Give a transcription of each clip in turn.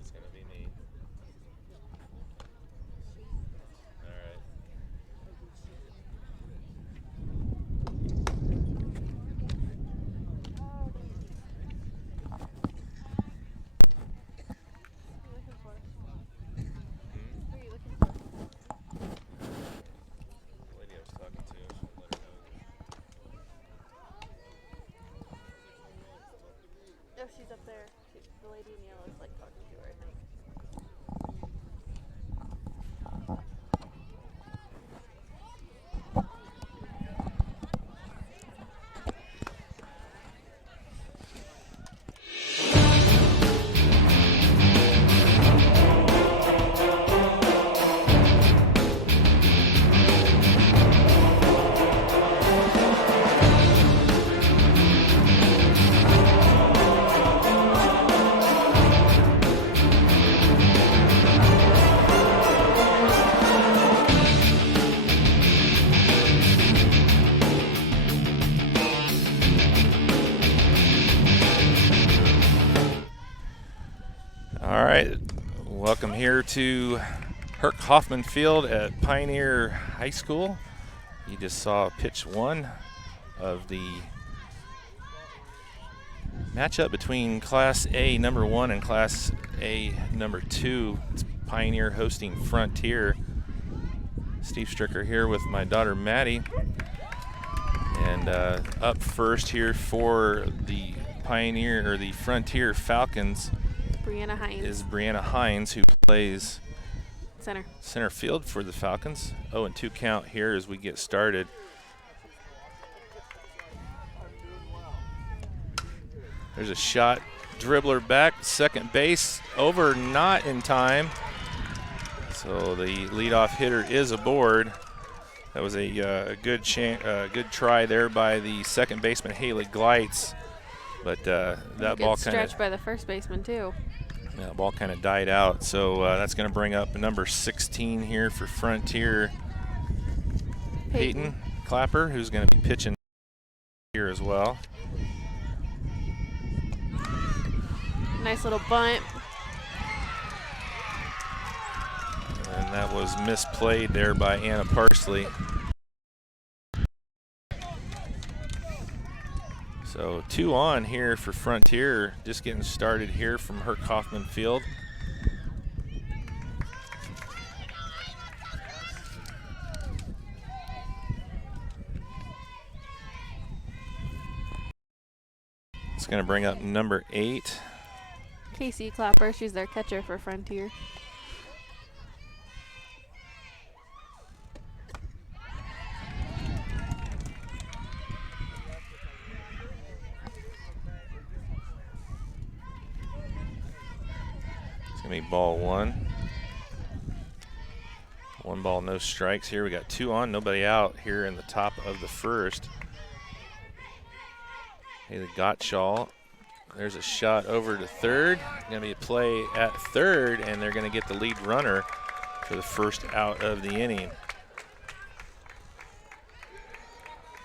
It's going to be me. All right. The lady I was talking to, I should let her know. Oh, she's up there. The lady in yellow is like talking to her, I think. All right. Welcome here to Herc Hoffman Field at Pioneer High School. You just saw pitch one of the matchup between Class A number 1 and Class A number 2. It's Pioneer hosting Frontier. Steve Stricker here with my daughter Maddie. And up first here for the Pioneer or the Frontier Falcons Brianna Hines. is Brianna Hines, who plays center field for the Falcons. 0-2 count here as we get started. There's a shot, dribbler back, second base, over, not in time. So the leadoff hitter is aboard. That was a good try there by the second baseman Haley Gleitz, but that ball stretched by the first baseman too. That ball kind of died out. So that's going to bring up number 16 here for Frontier, Peyton Clapper, who's going to be pitching here as well. Nice little bunt. And that was misplayed there by Anna Parsley. So 2 on here for Frontier, just getting started here from Herc Hoffman Field. It's going to bring up number 8. Casey Clapper, she's their catcher for Frontier. It's going to be ball 1. 1 ball, no strikes here. We got 2 on, nobody out here in the top of the first. Haley Gottschall. There's a shot over to third. Going to be a play at third, and they're going to get the lead runner for the first out of the inning.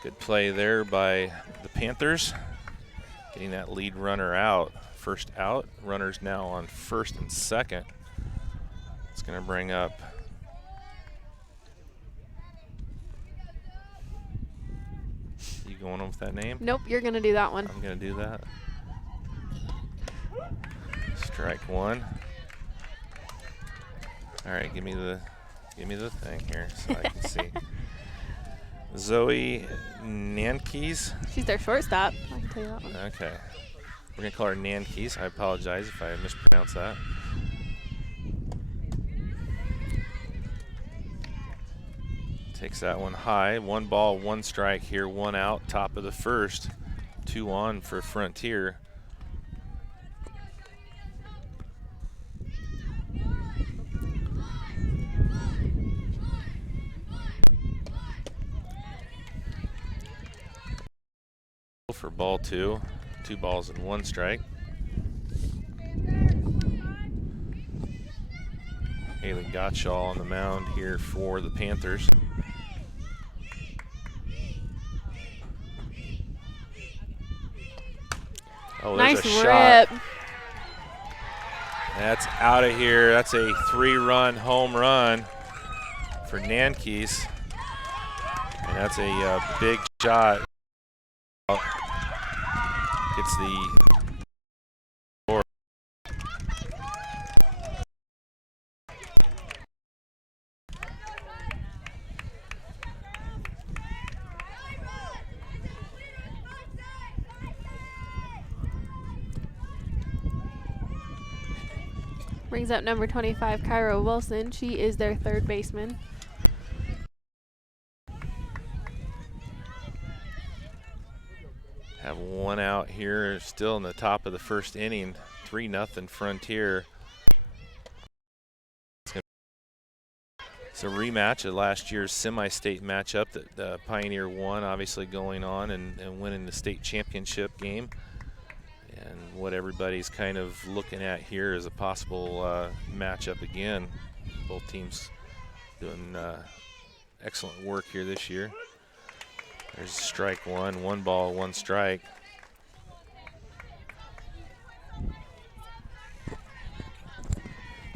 Good play there by the Panthers, getting that lead runner out. First out. Runners now on first and second. It's going to bring up you going on with that name? Nope, you're going to do that one. I'm going to do that. Strike 1. All right, give me the thing here so I can see. Zoe Nankes. She's their shortstop. I can tell you that one. Okay. We're going to call her Nankes. I apologize if I mispronounced that. Takes that one high. 1 ball, 1 strike here, 1 out, top of the first. 2 on for Frontier. For ball 2. 2 balls and 1 strike. Haley Gottschall on the mound here for the Panthers. Oh, there's nice a shot. rip. That's out of here. That's a 3-run home run for Nankees. And that's a big shot. Gets the score. Brings up number 25, Kyra Wilson. She is their third baseman. Have one out here, still in the top of the first inning. 3-0 Frontier. It's a rematch of last year's semi-state matchup that Pioneer won, obviously going on and winning the state championship game. And what everybody's kind of looking at here is a possible matchup again. Both teams doing excellent work here this year. There's strike one, 1 ball, 1 strike.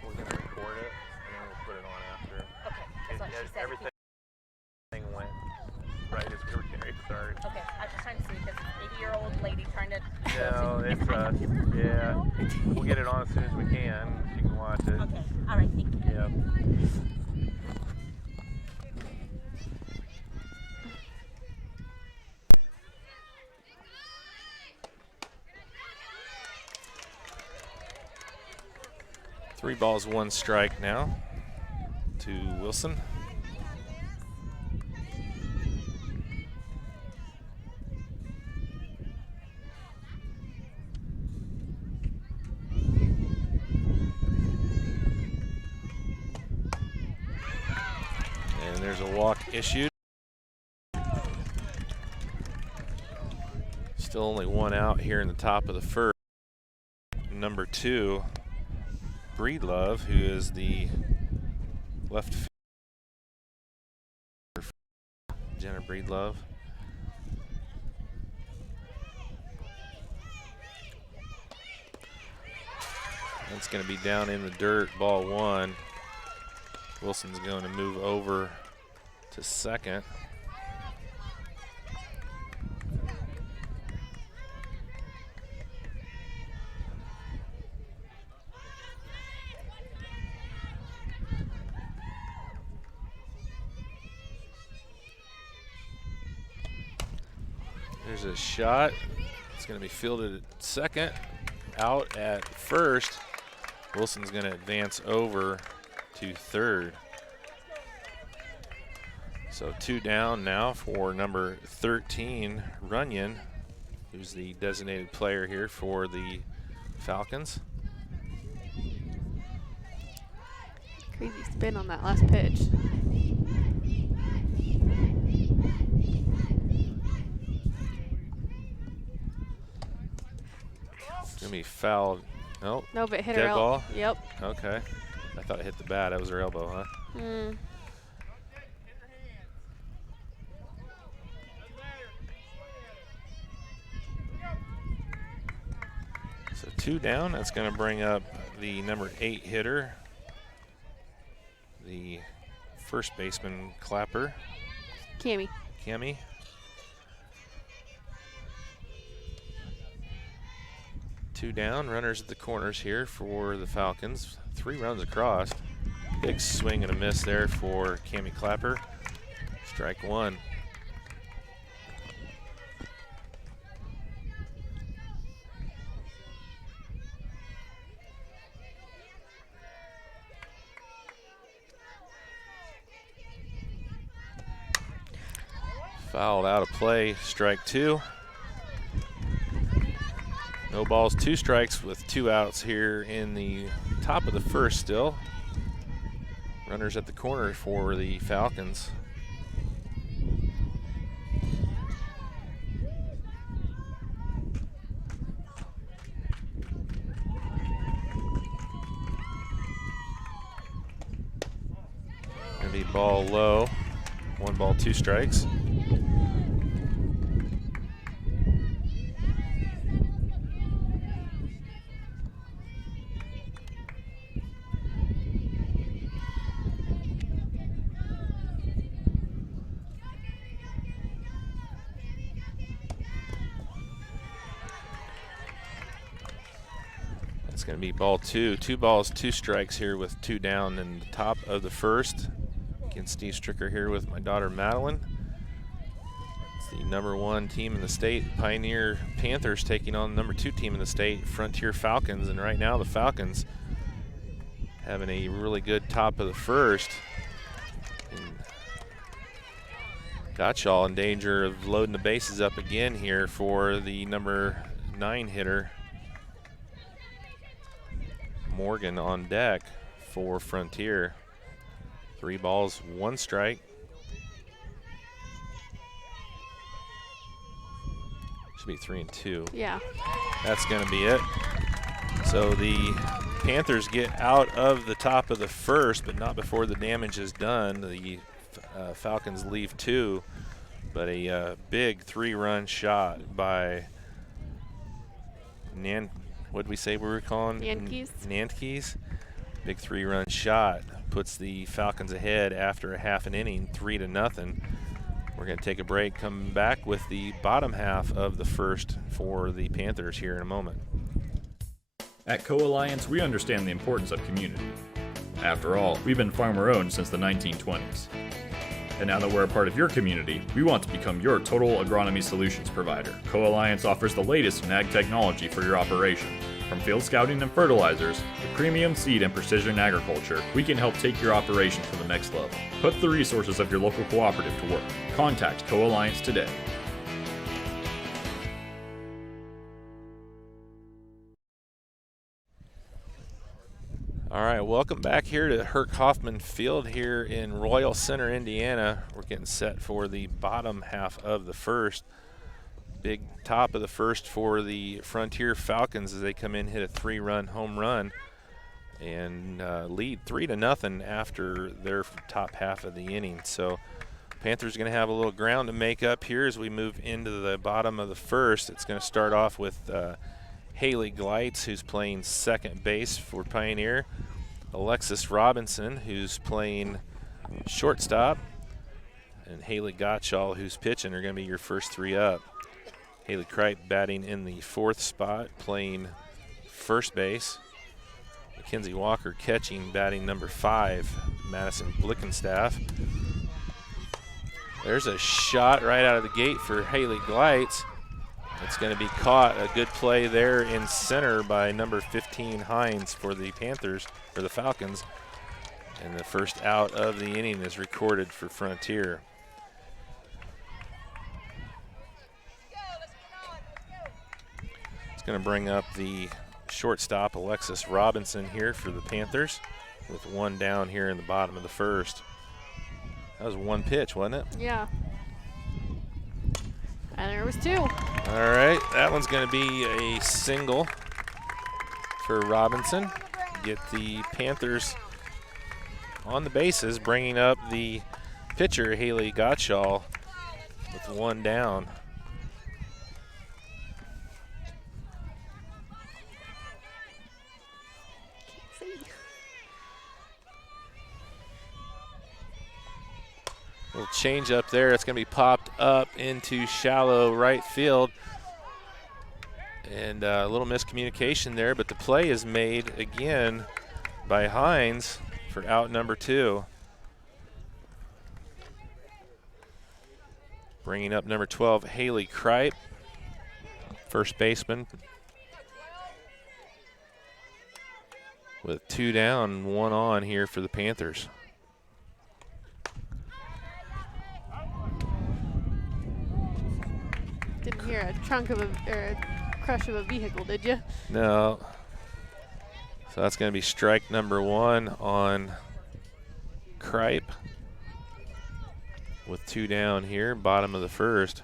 We're going to record it and then we'll put it on after. Okay, that's what she said. Everything went right as we were getting ready to start. Okay, I was just trying to see because 80-year-old lady trying to. No, it's yeah. We'll get it on as soon as we can. So you can watch it. Okay, all right, thank you. Yeah. Three balls, 1 strike now to Wilson. And there's a walk issued. Still only 1 out here in the top of the first. Number 2, Breedlove, who is the left fielder, Jenna Breedlove. That's going to be down in the dirt, ball 1. Wilson's going to move over to second. There's a shot. It's going to be fielded at second. Out at first. Wilson's going to advance over to third. So 2 down now for number 13, Runyon, who's the designated player here for the Falcons. Crazy spin on that last pitch. It's going to be fouled. Nope. No, but hit Dead her ball? Yep. Okay. I thought it hit the bat. That was her elbow, huh? Mm. So 2 down. That's going to bring up the number 8 hitter, the first baseman Clapper, Cammy. Cammy. Two down, runners at the corners here for the Falcons. 3 runs across. Big swing and a miss there for Cammy Clapper. Strike 1. Fouled out of play, strike 2. No balls, 2 strikes with 2 outs here in the top of the first still. Runners at the corner for the Falcons. Gonna be ball low. 1 ball, 2 strikes. going to be ball 2. 2 balls, 2 strikes here with 2 down in the top of the first. Again, Steve Stricker here with my daughter Madeline. It's the #1 team in the state, Pioneer Panthers, taking on the #2 team in the state, Frontier Falcons. And right now the Falcons having a really good top of the first. And Gottschall in danger of loading the bases up again here for the #9 hitter. Morgan on deck for Frontier. 3 balls, 1 strike. Should be 3 and 2. Yeah. That's going to be it. So the Panthers get out of the top of the first, but not before the damage is done. The Falcons leave 2, but a big 3-run shot by what did we say we were calling? Nantkees. Big 3-run shot puts the Falcons ahead after a half an inning, 3-0. We're going to take a break, come back with the bottom half of the first for the Panthers here in a moment. At Co-Alliance, we understand the importance of community. After all, we've been farmer-owned since the 1920s. And now that we're a part of your community, we want to become your total agronomy solutions provider. Co-Alliance offers the latest in ag technology for your operation. From field scouting and fertilizers to premium seed and precision agriculture, we can help take your operation to the next level. Put the resources of your local cooperative to work. Contact Co-Alliance today. All right, welcome back here to Herc Hoffman Field here in Royal Center, Indiana. We're getting set for the bottom half of the first. Big top of the first for the Frontier Falcons as they come in, hit a 3-run home run, and lead 3-0 after their top half of the inning. So Panthers are going to have a little ground to make up here as we move into the bottom of the first. It's going to start off with Haley Gleitz, who's playing second base for Pioneer. Alexis Robinson, who's playing shortstop. And Haley Gottschall, who's pitching, are going to be your first 3 up. Haley Kripe batting in the 4th spot, playing first base. Mackenzie Walker catching, batting number 5, Madison Blickenstaff. There's a shot right out of the gate for Haley Gleitz. It's going to be caught. A good play there in center by number 15 Hines for the Panthers, or the Falcons. And the first out of the inning is recorded for Frontier. It's going to bring up the shortstop, Alexis Robinson, here for the Panthers, with 1 down here in the bottom of the first. That was 1 pitch, wasn't it? Yeah. And there was 2. All right, that one's going to be a single for Robinson. Get the Panthers on the bases, bringing up the pitcher, Haley Gottschall, with 1 down. Little change up there. It's going to be popped up into shallow right field. And a little miscommunication there, but the play is made again by Hines for out number 2. Bringing up number 12, Haley Kripe, first baseman. With 2 down, 1 on here for the Panthers. Didn't hear a trunk of or a crush of a vehicle, did you? No. So that's going to be strike number 1 on Kripe. With 2 down here, bottom of the first.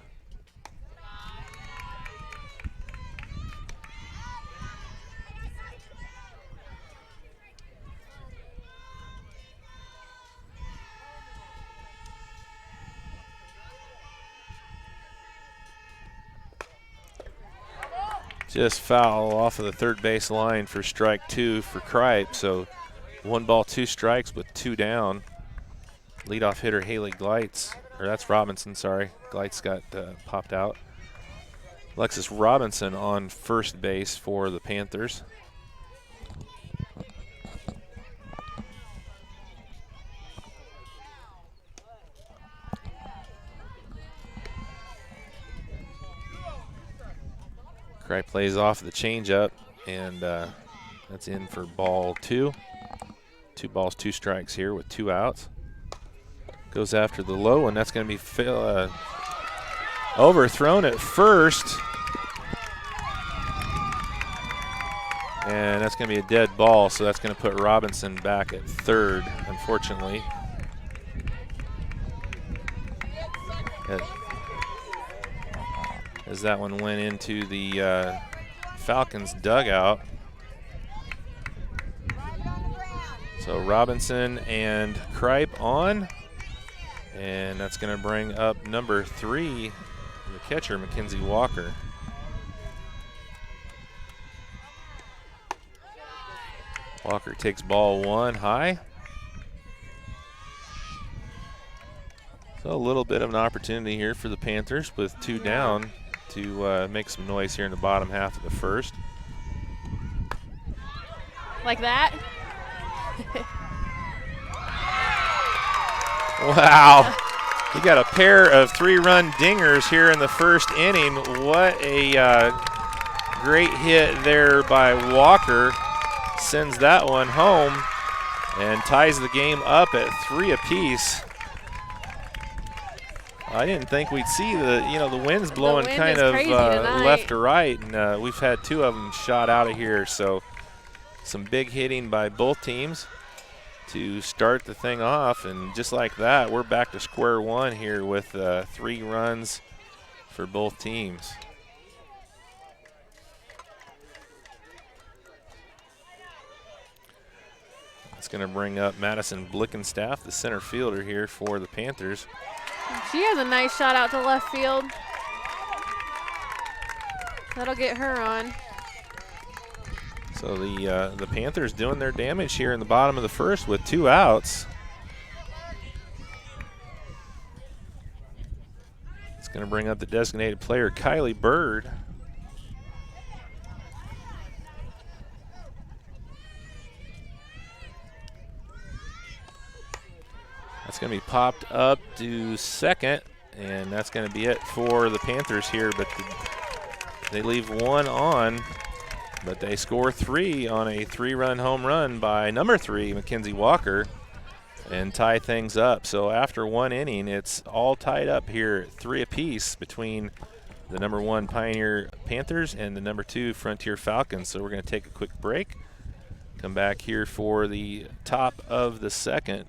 Just foul off of the third base line for strike 2 for Kripe. So 1 ball, 2 strikes with 2 down. Leadoff hitter Haley Gleitz, or that's Robinson, sorry. Gleitz got popped out. Alexis Robinson on first base for the Panthers. Cry plays off the changeup, and that's in for ball 2. 2 balls, 2 strikes here with 2 outs. Goes after the low, and that's going to be overthrown at first. And that's going to be a dead ball, so that's going to put Robinson back at third, unfortunately. As that one went into the Falcons dugout. So Robinson and Kripe on, and that's going to bring up number 3, the catcher, Mackenzie Walker. Walker takes ball 1 high. So a little bit of an opportunity here for the Panthers with 2 down to make some noise here in the bottom half of the first. Like that? Wow. You got a pair of 3-run dingers here in the first inning. What a great hit there by Walker. Sends that one home and ties the game up at 3 apiece. I didn't think we'd see the winds blowing kind of left to right, and we've had 2 of them shot out of here. So some big hitting by both teams to start the thing off, and just like that, we're back to square one here with 3 runs for both teams. It's going to bring up Madison Blickenstaff, the center fielder here for the Panthers. She has a nice shot out to left field. That'll get her on. So the Panthers doing their damage here in the bottom of the first with 2 outs. It's going to bring up the designated player, Kylie Bird. That's going to be popped up to second, and that's going to be it for the Panthers here. But they leave 1 on, but they score 3 on a 3-run home run by number 3, Mackenzie Walker, and tie things up. So after 1 inning, it's all tied up here, 3 apiece between the number 1 Pioneer Panthers and the number 2 Frontier Falcons. So we're going to take a quick break, come back here for the top of the second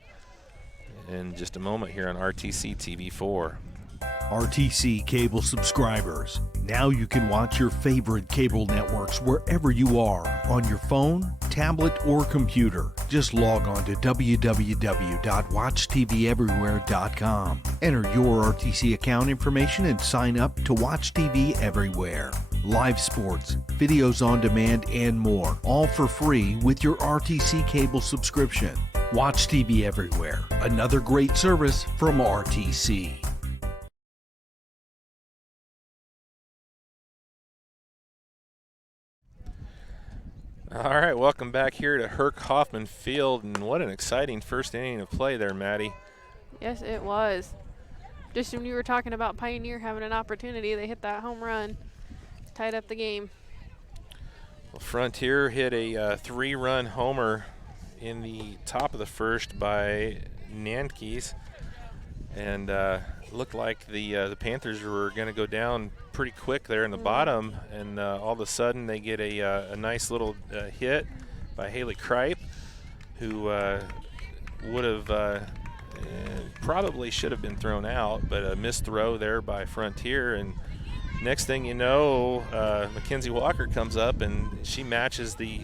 in just a moment here on RTC TV4. RTC cable subscribers, now you can watch your favorite cable networks wherever you are, on your phone, tablet, or computer. Just log on to www.watchtveverywhere.com. Enter your RTC account information and sign up to watch TV everywhere. Live sports, videos on demand, and more, all for free with your RTC cable subscription. Watch TV Everywhere, another great service from RTC. All right, welcome back here to Herc Hoffman Field, and what an exciting first inning of play there, Maddie. Yes, it was. Just when you were talking about Pioneer having an opportunity, they hit that home run, tied up the game. Well, Frontier hit a 3-run homer in the top of the first by Nankes, and looked like the Panthers were going to go down pretty quick there in the bottom, and all of a sudden they get a nice little hit by Haley Kripe, who would have probably should have been thrown out, but a missed throw there by Frontier, and next thing you know, Mackenzie Walker comes up and she matches the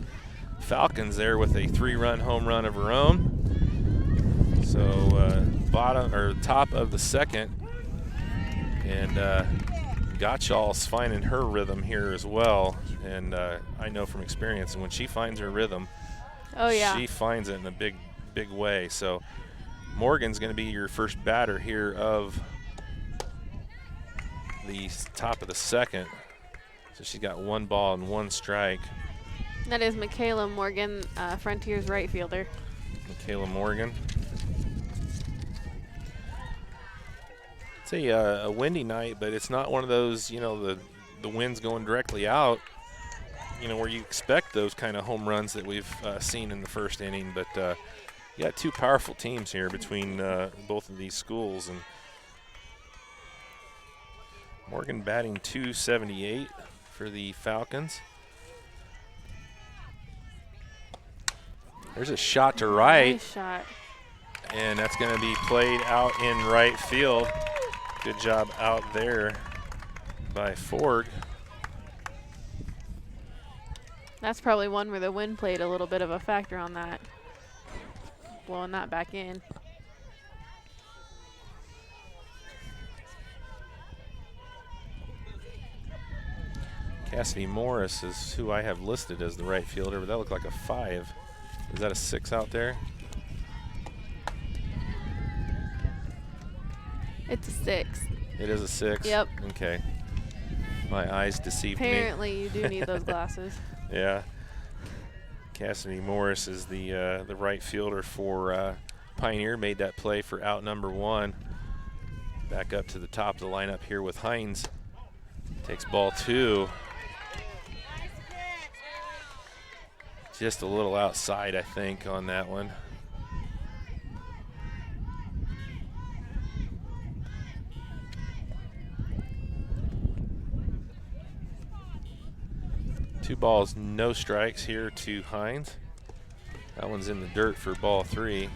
Falcons there with a 3-run home run of her own. So bottom or top of the second, and Gottschall's finding her rhythm here as well. And I know from experience, when she finds her rhythm, oh yeah, she finds it in a big way. So Morgan's going to be your first batter here of the top of the second. So she's got 1 ball and 1 strike. that is Michaela Morgan, Frontier's right fielder. Michaela Morgan. It's a windy night, but it's not one of those, the wind's going directly out. where you expect those kind of home runs that we've seen in the first inning. But you got two powerful teams here between both of these schools. And Morgan batting .278 for the Falcons. There's a shot to right. Nice shot. And that's going to be played out in right field. Good job out there by Ford. That's probably one where the wind played a little bit of a factor on that. Blowing that back in. Cassidy Morris is who I have listed as the right fielder, but that looked like a 5. Is that a 6 out there? It's a 6. It is a 6? Yep. Okay. My eyes deceived me. Apparently you do need those glasses. Yeah. Cassidy Morris is the right fielder for Pioneer. Made that play for out number 1. Back up to the top of the lineup here with Hines. Takes ball 2. Just a little outside, I think, on that one. Two balls, no strikes here to Hines. That one's in the dirt for ball 3.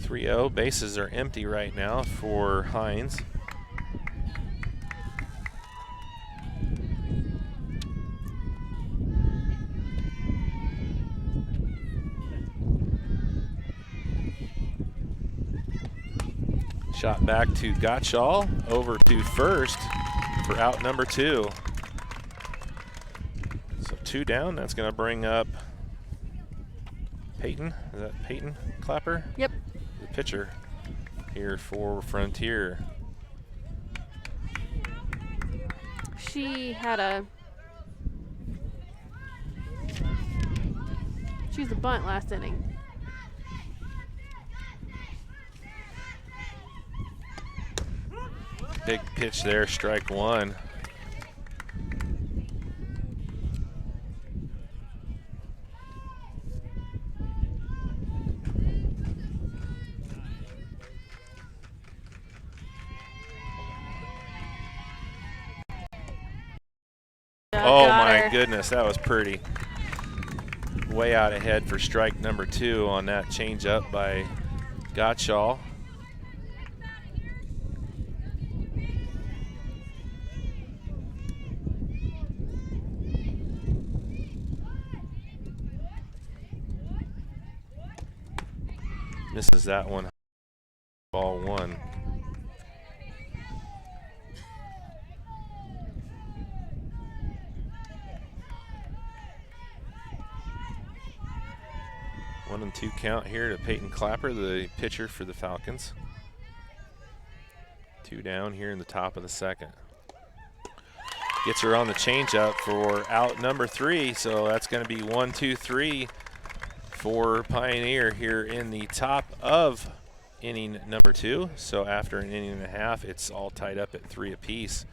.3-0, bases are empty right now for Hines. Shot back to Gottschall, over to first for out number 2. So 2 down, that's going to bring up Peyton. Is that Peyton Clapper? Yep. The pitcher here for Frontier. She was a bunt last inning. Big pitch there, strike 1. Oh my goodness, that was pretty. Way out ahead for strike number 2 on that changeup by Gottschall. Misses that one. Ball 1. One and 2 count here to Peyton Clapper, the pitcher for the Falcons. 2 down here in the top of the second. Gets her on the changeup for out number 3, so that's going to be 1, 2, 3 for Pioneer here in the top of inning number 2. So after an inning and a half, it's all tied up at 3 apiece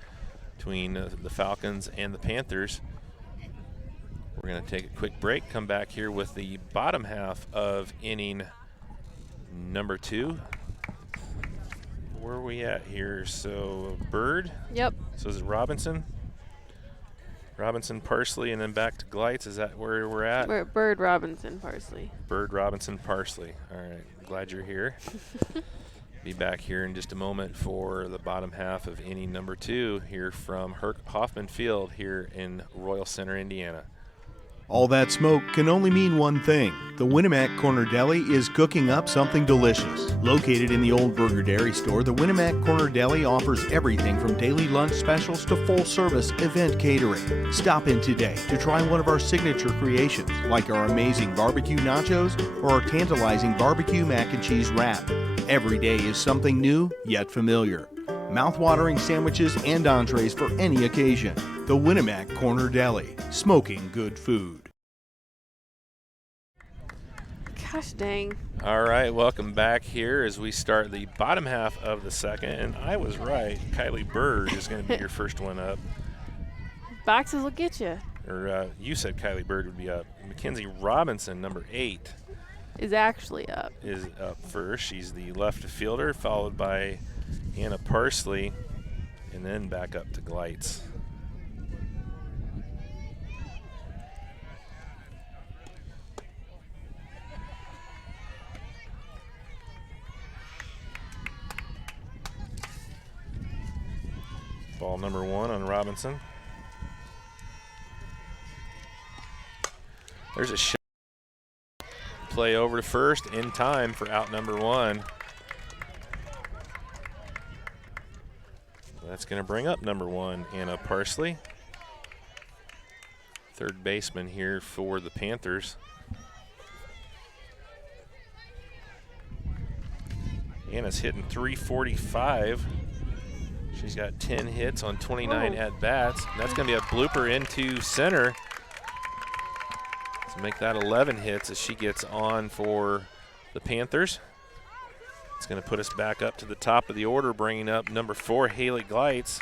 between the Falcons and the Panthers. We're going to take a quick break, come back here with the bottom half of inning number 2. Where are we at here? So Bird. Yep. So is it Robinson? Robinson, Parsley, and then back to Glites. Is that where we're at? We're at Bird, Robinson, Parsley. Bird, Robinson, Parsley. All right, glad you're here. Be back here in just a moment for the bottom half of inning number 2 here from Hoffman Field here in Royal Center, Indiana. All that smoke can only mean one thing. The Winnemac Corner Deli is cooking up something delicious. Located in the Old Burger Dairy Store, the Winnemac Corner Deli offers everything from daily lunch specials to full-service event catering. Stop in today to try one of our signature creations, like our amazing barbecue nachos or our tantalizing barbecue mac and cheese wrap. Every day is something new, yet familiar. Mouth-watering sandwiches and entrees for any occasion. The Winnemac Corner Deli, smoking good food. Gosh dang. All right, welcome back here as we start the bottom half of the second. And I was right. Kylie Bird is going to be your first one up. Boxes will get you. Or you said Kylie Bird would be up. Mackenzie Robinson, number 8, Is actually up. is up first. She's the left fielder, followed by Anna Parsley, and then back up to Gleitz. Ball number 1 on Robinson. There's a shot. Play over to first in time for out number 1. That's going to bring up number 1, Anna Parsley. Third baseman here for the Panthers. Anna's hitting .345. She's got 10 hits on 29 at-bats. That's going to be a blooper into center to make that 11 hits as she gets on for the Panthers. It's going to put us back up to the top of the order, bringing up number 4, Haley Gleitz.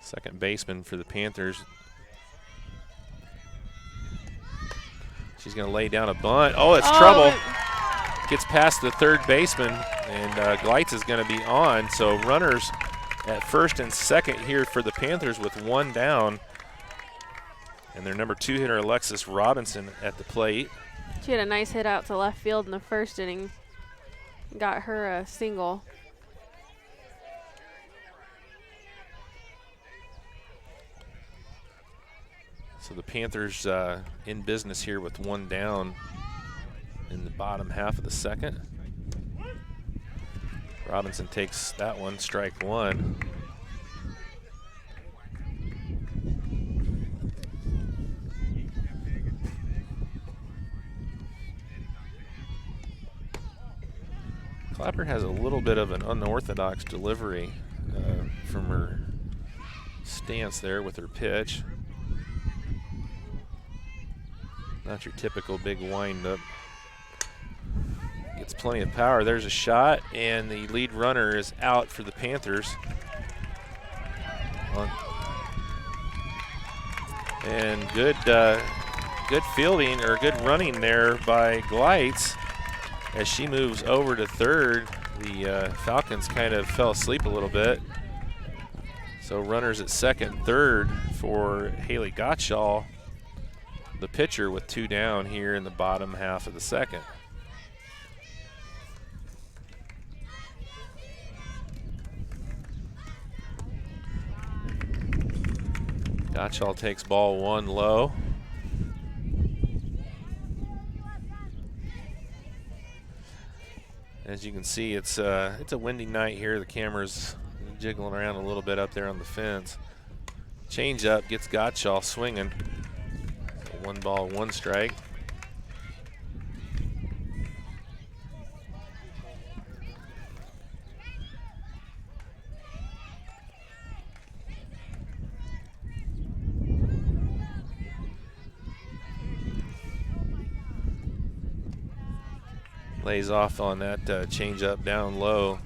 Second baseman for the Panthers. She's going to lay down a bunt. Oh, it's trouble. Gets past the third baseman, and Gleitz is going to be on. So runners at first and second here for the Panthers with 1 down. And their number 2 hitter, Alexis Robinson, at the plate. She had a nice hit out to left field in the first inning. Got her a single. So the Panthers in business here with 1 down in the bottom half of the second. Robinson takes that one, strike 1. Clapper has a little bit of an unorthodox delivery from her stance there with her pitch. Not your typical big wind-up. Gets plenty of power. There's a shot, and the lead runner is out for the Panthers. And good fielding, or good running there by Gleitz. As she moves over to third, the Falcons kind of fell asleep a little bit. So runners at second, third for Haley Gottschall, the pitcher, with 2 down here in the bottom half of the second. Gottschall takes ball 1 low. As you can see, it's a windy night here. The camera's jiggling around a little bit up there on the fence. Change up gets Gottschall swinging. So 1 ball, 1 strike. Lays off on that change up down low.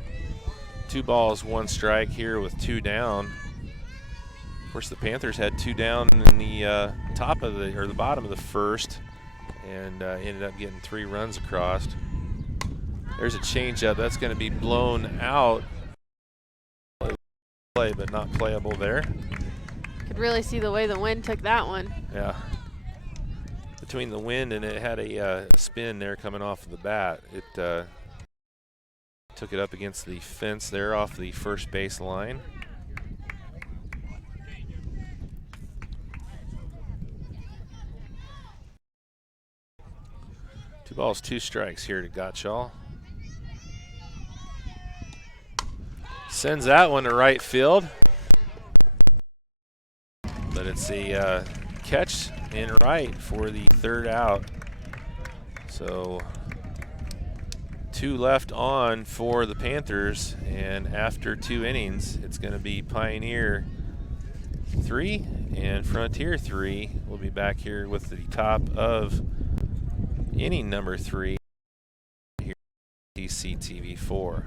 2 balls, 1 strike here with 2 down. Of course, the Panthers had 2 down in the top of the, or the bottom of the first, and ended up getting 3 runs across. There's a change up that's going to be blown out. Play, but not playable there. Could really see the way the wind took that one. Yeah. Between the wind and it had a spin there coming off of the bat, it took it up against the fence there off the first base line. Two balls, 2 strikes here to Gottschall. Sends that one to right field, but it's a catch in right for the 3rd out. So 2 left on for the Panthers, and after 2 innings, it's going to be Pioneer 3 and Frontier 3. We'll be back here with the top of inning number 3 here at TCTV 4.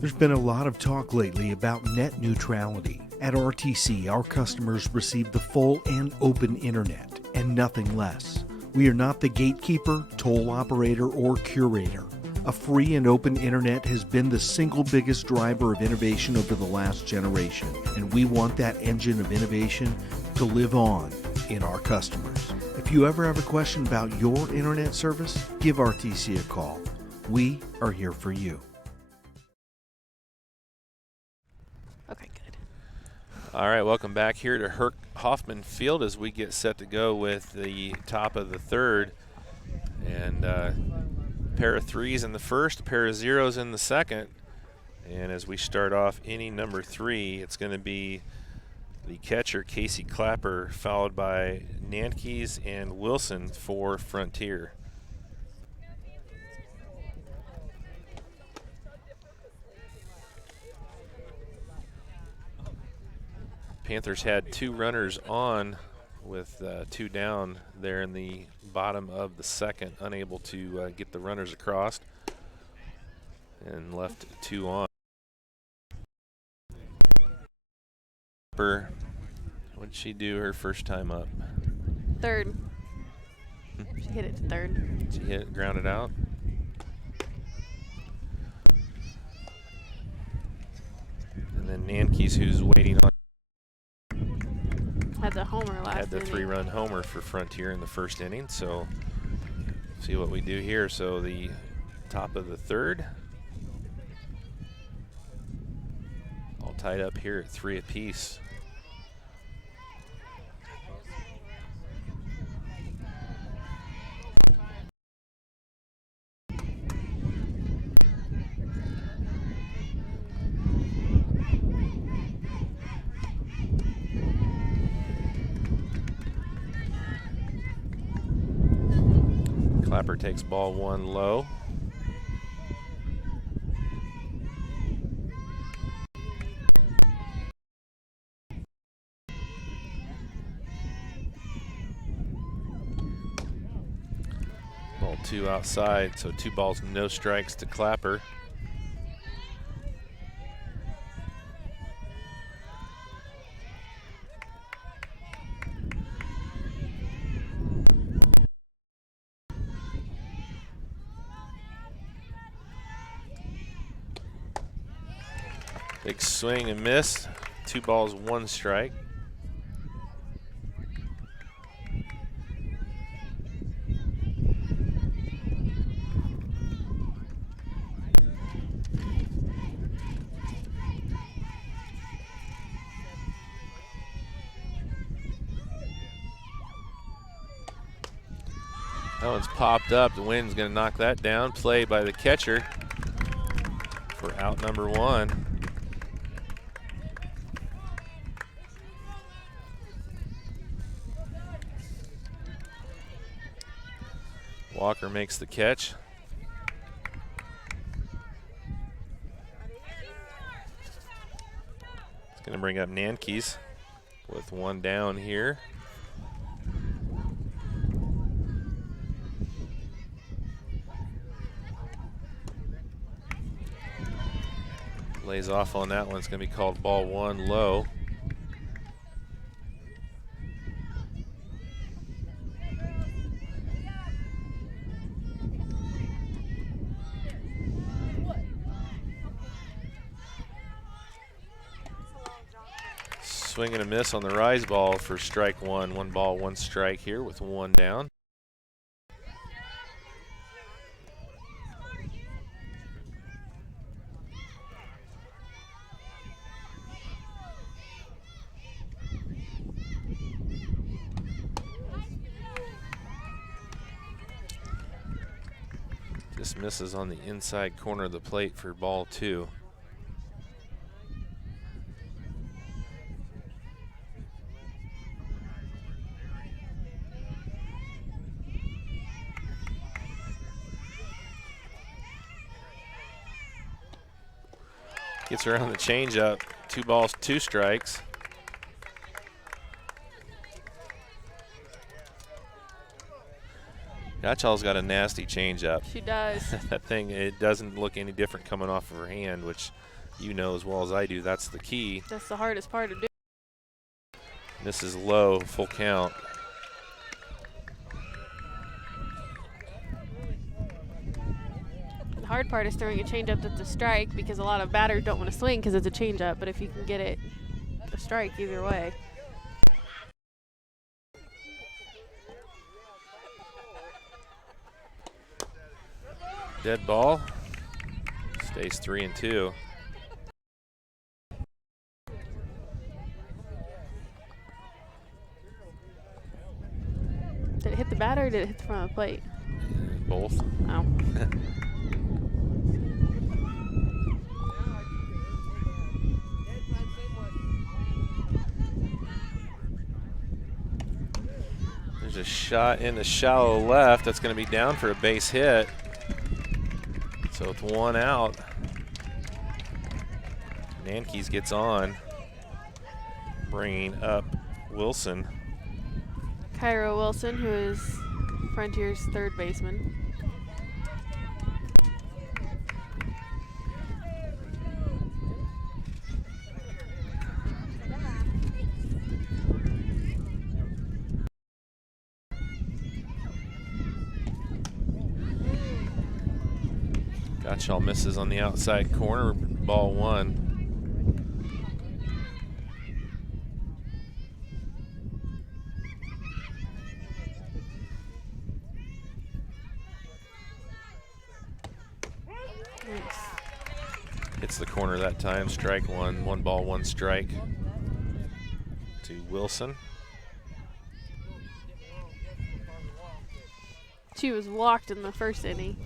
There's been a lot of talk lately about net neutrality. At RTC, our customers receive the full and open internet and nothing less. We are not the gatekeeper, toll operator, or curator. A free and open internet has been the single biggest driver of innovation over the last generation, and we want that engine of innovation to live on in our customers. If you ever have a question about your internet service, give RTC a call. We are here for you. Okay, good. All right, welcome back here to Herc Hoffman Field as we get set to go with the top of the 3rd. And pair of 3s in the first, a pair of 0s in the second. And as we start off inning number 3, it's going to be the catcher, Casey Clapper, followed by Nankes and Wilson for Frontier. Panthers had 2 runners on with 2 down there in the bottom of the second, unable to get the runners across, and left 2 on. What did she do her first time up? 3rd. She hit it to 3rd. She hit it, grounded out. And then Nankes, who's waiting on, Had the homer last had the inning. 3-run homer for Frontier in the first inning. So see what we do here. So the top of the 3rd, all tied up here at 3 apiece. Clapper takes ball 1 low. Ball 2 outside, so 2 balls, no strikes to Clapper. Big swing and miss. 2 balls, 1 strike. That one's popped up. The wind's going to knock that down. Play by the catcher for out number 1. Walker makes the catch. It's going to bring up Nankes with 1 down here. Lays off on that one. It's going to be called ball 1 low. Swing and a miss on the rise ball for strike 1. 1 ball, 1 strike here with 1 down. Just misses on the inside corner of the plate for ball 2. Gets around the changeup. 2 balls, 2 strikes. Gottschall's got a nasty changeup. She does. That thing, it doesn't look any different coming off of her hand, which you know as well as I do. That's the key. That's the hardest part to do. This is low, full count. The hard part is throwing a changeup that's a strike because a lot of batters don't want to swing because it's a changeup. But if you can get it a strike either way. Dead ball. Stays 3-2. Did it hit the batter or did it hit the front of the plate? Both. Oh. There's a shot in the shallow left. That's going to be down for a base hit. So it's 1 out. Nankees gets on, bringing up Wilson. Cairo Wilson, who is Frontier's third baseman. Gottschall misses on the outside corner, ball 1. Hits the corner that time, strike 1. 1 ball, 1 strike to Wilson. She was walked in the first inning.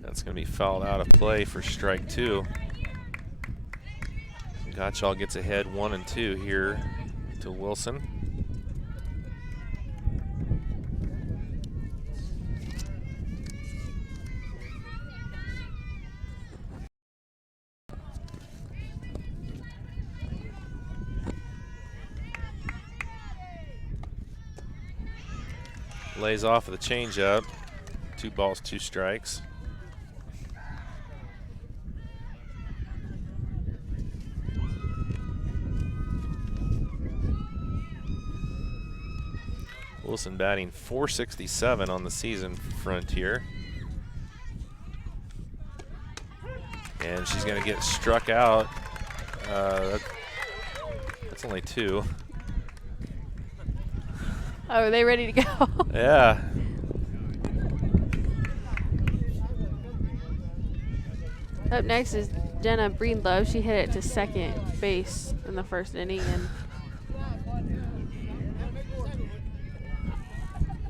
That's going to be fouled out of play for strike 2. Gottschall gets ahead 1-2 here to Wilson. Lays off of the changeup. 2 balls, 2 strikes. Wilson batting .467 on the season for Frontier. And she's going to get struck out. That's only 2. Oh, are they ready to go? Yeah. Up next is Jenna Breedlove. She hit it to second base in the first inning, and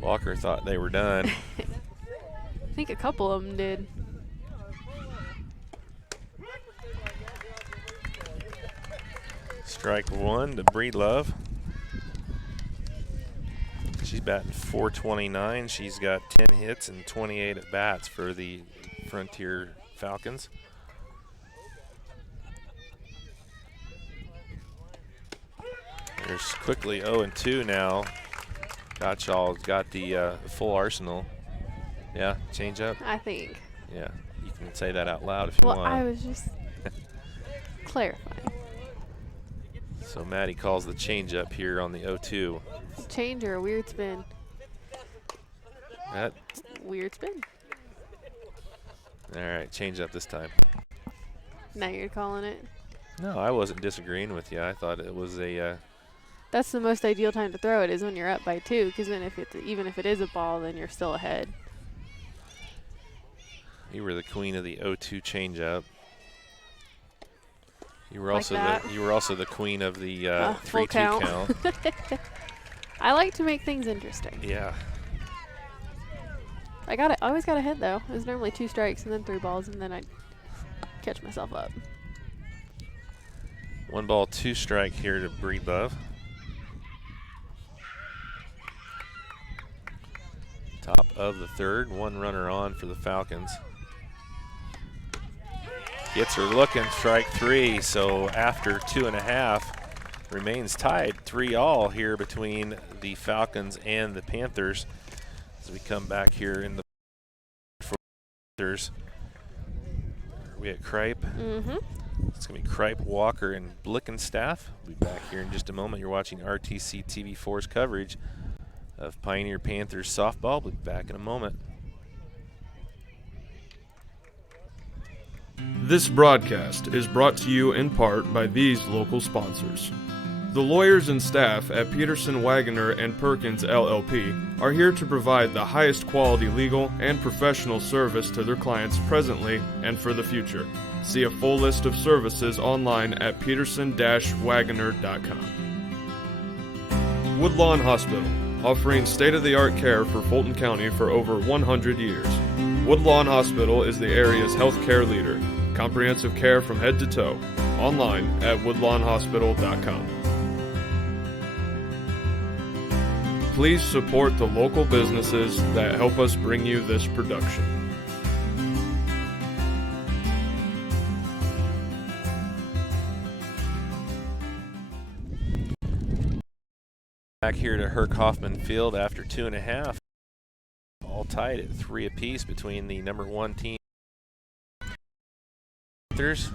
Walker thought they were done. I think a couple of them did. Strike 1 to Breedlove. She's batting .429. She's got 10 hits and 28 at bats for the Frontier Falcons. There's quickly 0-2 now. Gottschall's got the full arsenal. Yeah, change up. I think. Yeah, you can say that out loud if you Well, want. I was just clarifying. So Maddie calls the change up here on the 0-2. Change or a weird spin? That, Weird spin. all right, change up this time. Now you're calling it. No, I wasn't disagreeing with you. I thought it was a That's the most ideal time to throw it, is when you're up by 2, because then even if it is a ball, then you're still ahead. you were the queen of the 0-2 change up. You were Like also the queen of the full 3-2 count. count. I like to make things interesting. Yeah. I always got ahead though. It was normally 2 strikes and then 3 balls, and then I'd catch myself up. 1 ball, 2 strike here to Breedlove. of the third. One runner on for the Falcons. Gets her looking, strike three. So after 2.5, remains tied 3-all here between the Falcons and the Panthers as we come back here in the Panthers. Are we at Kripe? Mm-hmm. It's going to be Kripe, Walker, and Blickenstaff. We'll be back here in just a moment. You're watching RTC TV4's coverage of Pioneer Panthers softball. We'll be back in a moment. This broadcast is brought to you in part by these local sponsors. The lawyers and staff at Peterson, Wagoner & Perkins LLP are here to provide the highest quality legal and professional service to their clients presently and for the future. See a full list of services online at peterson-wagoner.com. Woodlawn Hospital, offering state-of-the-art care for Fulton County for over 100 years. Woodlawn Hospital is the area's healthcare leader. Comprehensive care from head to toe. Online at woodlawnhospital.com. Please support the local businesses that help us bring you this production. Back here to Herc Hoffman Field after 2.5. All tied at 3 apiece between the number 1 team Panthers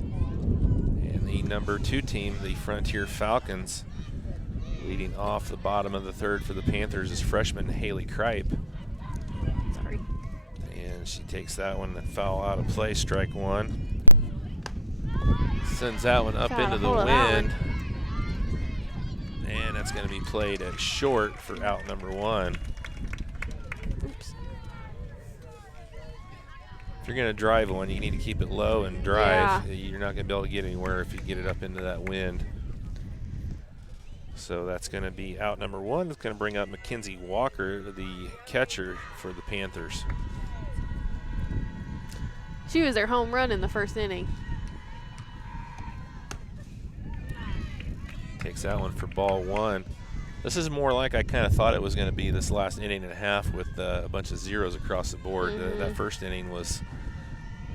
and the number 2 team, the Frontier Falcons. Leading off the bottom of the third for the Panthers is freshman Haley Kripe. Sorry. And she takes that one and foul out of play, strike one. Sends that one up into the wind. And that's going to be played at short for out number 1. Oops. If you're going to drive one, you need to keep it low and drive. Yeah. You're not going to be able to get anywhere if you get it up into that wind. So that's going to be out number 1. It's going to bring up Mackenzie Walker, the catcher for the Panthers. She was their home run in the first inning. Takes that one for ball 1. This is more like I kind of thought it was going to be this last inning and a half with a bunch of zeros across the board. Mm-hmm. That first inning was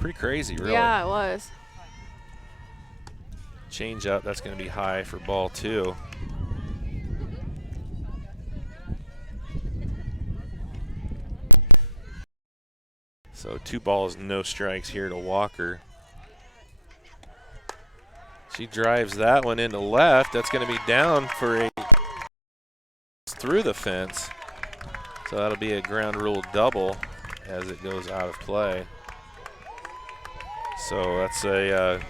pretty crazy, really. Yeah, it was. Change up, that's going to be high for ball 2. So 2 balls, no strikes here to Walker. She drives that one into left. That's going to be down for a through the fence. So that'll be a ground rule double as it goes out of play. So that's a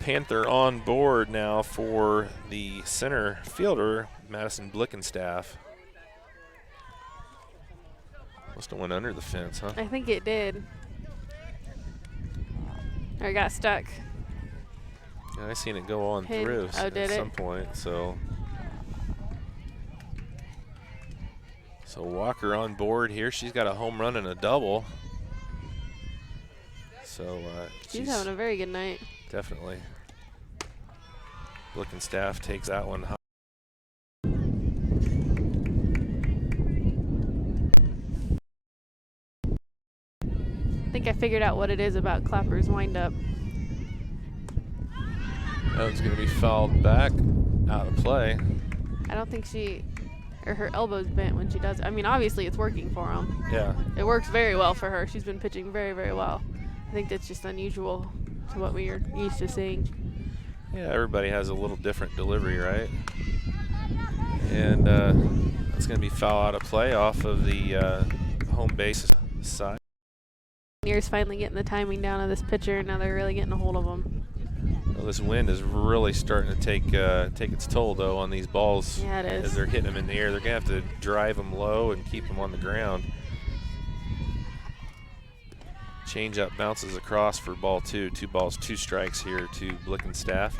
Panther on board now for the center fielder, Madison Blickenstaff. Must have went under the fence, huh? I think it did. Or it got stuck. Yeah, I seen it go on Hit. through Oh, did at it? some point. So Walker on board here. She's got a home run and a double. So She's having a very good night. definitely. Blickenstaff takes that one high. I think I figured out what it is about Clapper's windup. That one's going to be fouled back, out of play. I don't think her elbow's bent when she does it. I mean, obviously it's working for them. Yeah. It works very well for her. She's been pitching very, very well. I think that's just unusual to what we are used to seeing. Yeah, everybody has a little different delivery, right? And that's going to be foul out of play off of the home base side. Pioneers finally getting the timing down of this pitcher, and now they're really getting a hold of him. Well, this wind is really starting to take its toll, though, on these balls. Yeah, it is. As they're hitting them in the air. They're going to have to drive them low and keep them on the ground. Change-up bounces across for ball 2. 2 balls, 2 strikes here to Blickenstaff.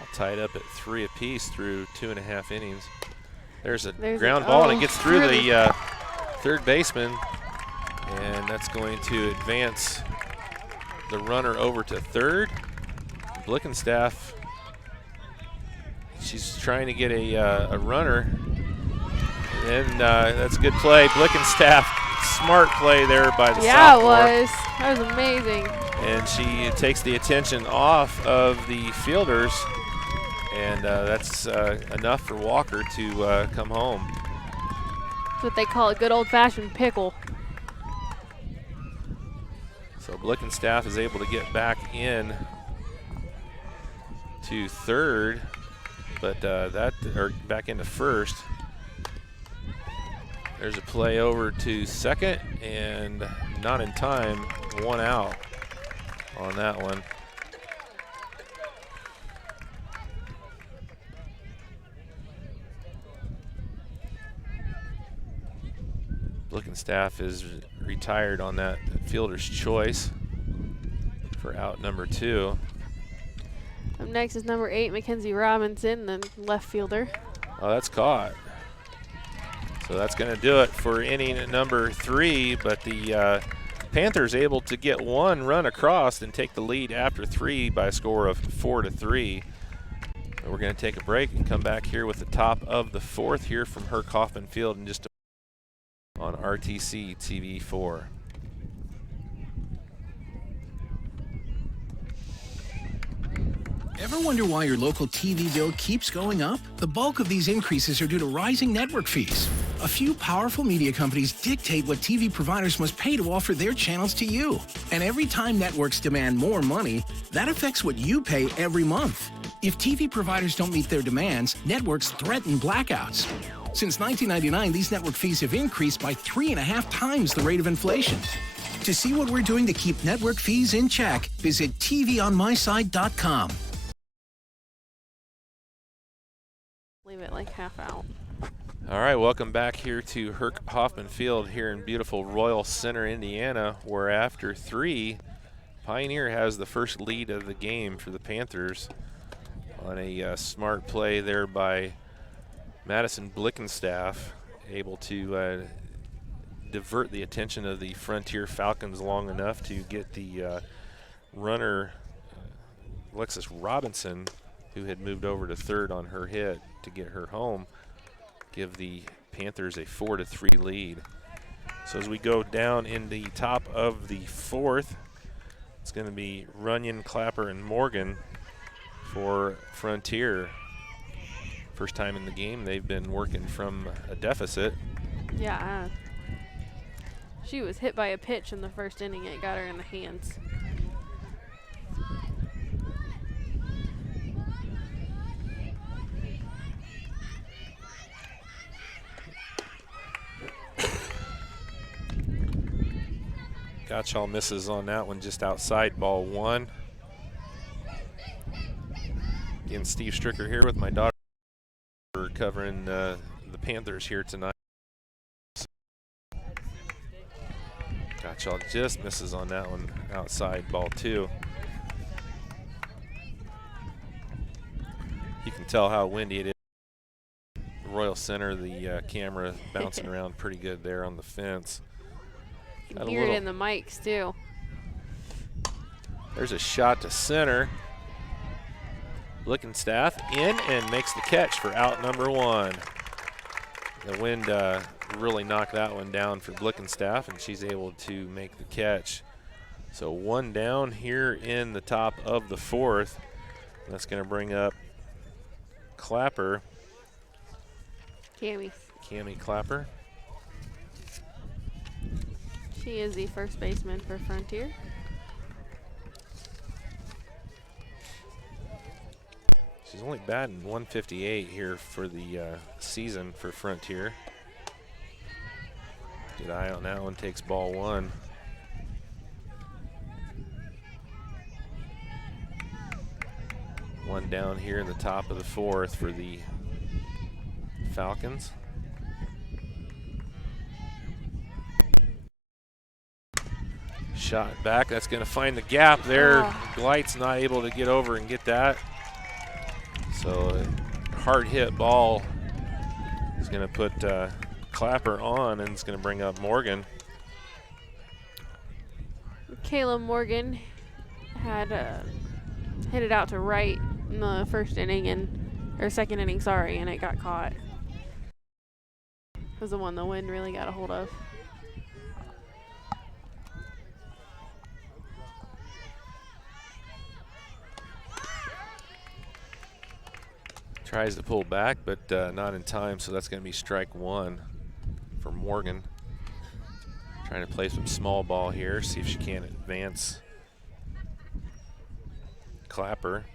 All tied up at 3 apiece through 2.5 innings. There's a ground ball, and it gets through the third baseman, and that's going to advance the runner over to third. Blickenstaff, she's trying to get a runner. And that's a good play. Blickenstaff, smart play there by the Yeah, sophomore. it was. That was amazing. And she takes the attention off of the fielders. And that's enough for Walker to come home. That's what they call a good old-fashioned pickle. So Blickenstaff is able to get back in to third, but back into first. There's a play over to second, and not in time, 1 out on that one. Blickenstaff is retired on that fielder's choice for out number 2. Up next is number 8, Mackenzie Robinson, the left fielder. Oh, that's caught. So that's going to do it for inning number 3, but the Panthers able to get 1 run across and take the lead after 3 by a score of 4-3. And we're going to take a break and come back here with the top of the 4th here from Herc Hoffman Field in just a on RTC TV4. Ever wonder why your local TV bill keeps going up? The bulk of these increases are due to rising network fees. A few powerful media companies dictate what TV providers must pay to offer their channels to you. And every time networks demand more money, that affects what you pay every month. If TV providers don't meet their demands, networks threaten blackouts. Since 1999, these network fees have increased by 3.5 times the rate of inflation. To see what we're doing to keep network fees in check, visit tvonmyside.com. Leave it like half out. All right, welcome back here to Herc Hoffman Field here in beautiful Royal Center, Indiana, where after 3, Pioneer has the first lead of the game for the Panthers on a smart play there by Madison Blickenstaff, able to divert the attention of the Frontier Falcons long enough to get the runner, Alexis Robinson, who had moved over to third on her hit to get her home, give the Panthers a 4-3 lead. So as we go down in the top of the 4th, it's going to be Runyon, Clapper, and Morgan for Frontier. First time in the game they've been working from a deficit. Yeah, she was hit by a pitch in the first inning. It got her in the hands. Gottschall misses on that one, just outside ball 1. Again, Steve Stricker here with my daughter, covering the Panthers here tonight. Gottschall just misses on that one, outside ball 2. You can tell how windy it is. Royal Center, the camera bouncing around pretty good there on the fence. You can hear it in the mics too. There's a shot to center. Blickenstaff in and makes the catch for out number 1. The wind really knocked that one down for Blickenstaff, and she's able to make the catch. So 1 down here in the top of the 4th. That's going to bring up Clapper. Cami Clapper. She is the first baseman for Frontier. She's only batting 158 here for the season for Frontier. Good eye on that one, takes ball 1. One down here in the top of the 4th for the Falcons. Shot back, that's going to find the gap there. Glight's not able to get over and get that. So a hard hit ball is going to put Clapper on, and it's going to bring up Morgan. Kayla Morgan had hit it out to right in the first inning or second inning, sorry, and it got caught. It was the one the wind really got a hold of. Tries to pull back, but not in time, so that's going to be strike one for Morgan. Trying to play some small ball here, see if she can advance Clapper.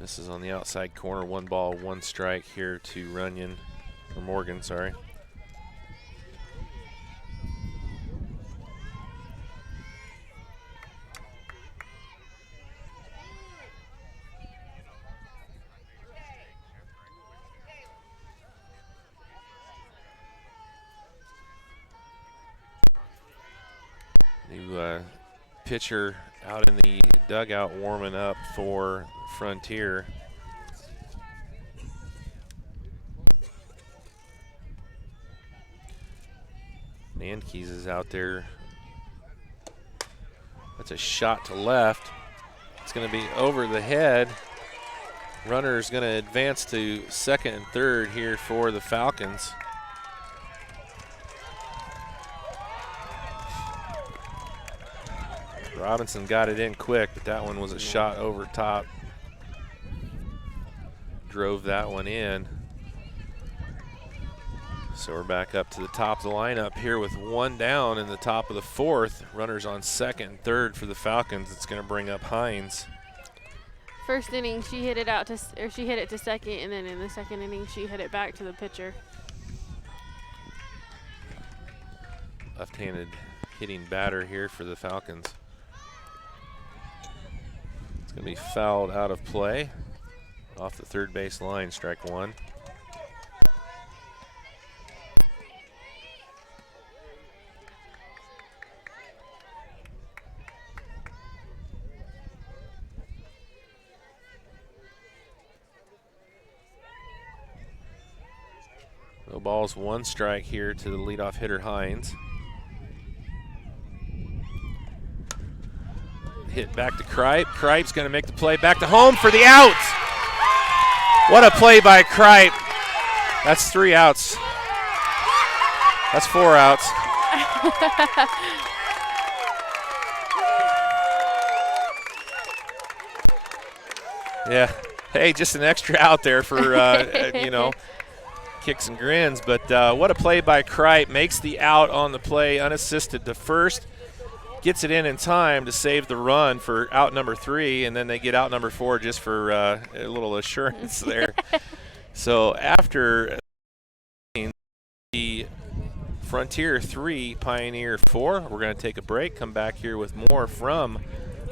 This is on the outside corner, 1 ball, 1 strike here to Runyon, or Morgan, sorry. New pitcher out in the dugout warming up for Frontier. Nankes is out there. That's a shot to left. It's going to be over the head. Runner is going to advance to second and third here for the Falcons. Robinson got it in quick, but that one was a shot over top. Drove that one in. So we're back up to the top of the lineup here with 1 down in the top of the 4th. Runners on second and third for the Falcons. It's going to bring up Hines. First inning, she hit it out to, or she hit it to second, and then in the second inning, she hit it back to the pitcher. Left-handed hitting batter here for the Falcons. It's going to be fouled out of play off the third base line, strike one. No balls, 1 strike here to the leadoff hitter, Hines. Hit back to Kripe. Kripe's going to make the play back to home for the out. What a play by Kripe. That's 3 outs. That's 4 outs. Yeah. Hey, just an extra out there for, you know, kicks and grins. But what a play by Kripe. Makes the out on the play unassisted to first. Gets it in time to save the run for out number 3, and then they get out number 4 just for a little assurance there. So after the Frontier 3, Pioneer 4, we're going to take a break, come back here with more from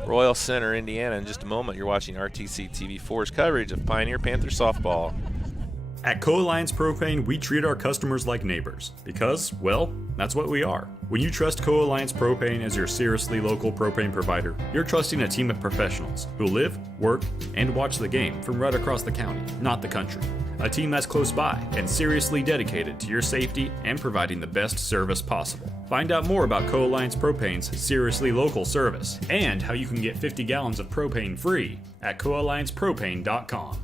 Royal Center, Indiana in just a moment. You're watching RTC TV4's coverage of Pioneer Panther softball. At Co-Alliance Propane, we treat our customers like neighbors because, well, that's what we are. When you trust Co-Alliance Propane as your seriously local propane provider, you're trusting a team of professionals who live, work, and watch the game from right across the county, not the country. A team that's close by and seriously dedicated to your safety and providing the best service possible. Find out more about Co-Alliance Propane's seriously local service and how you can get 50 gallons of propane free at coalliancepropane.com.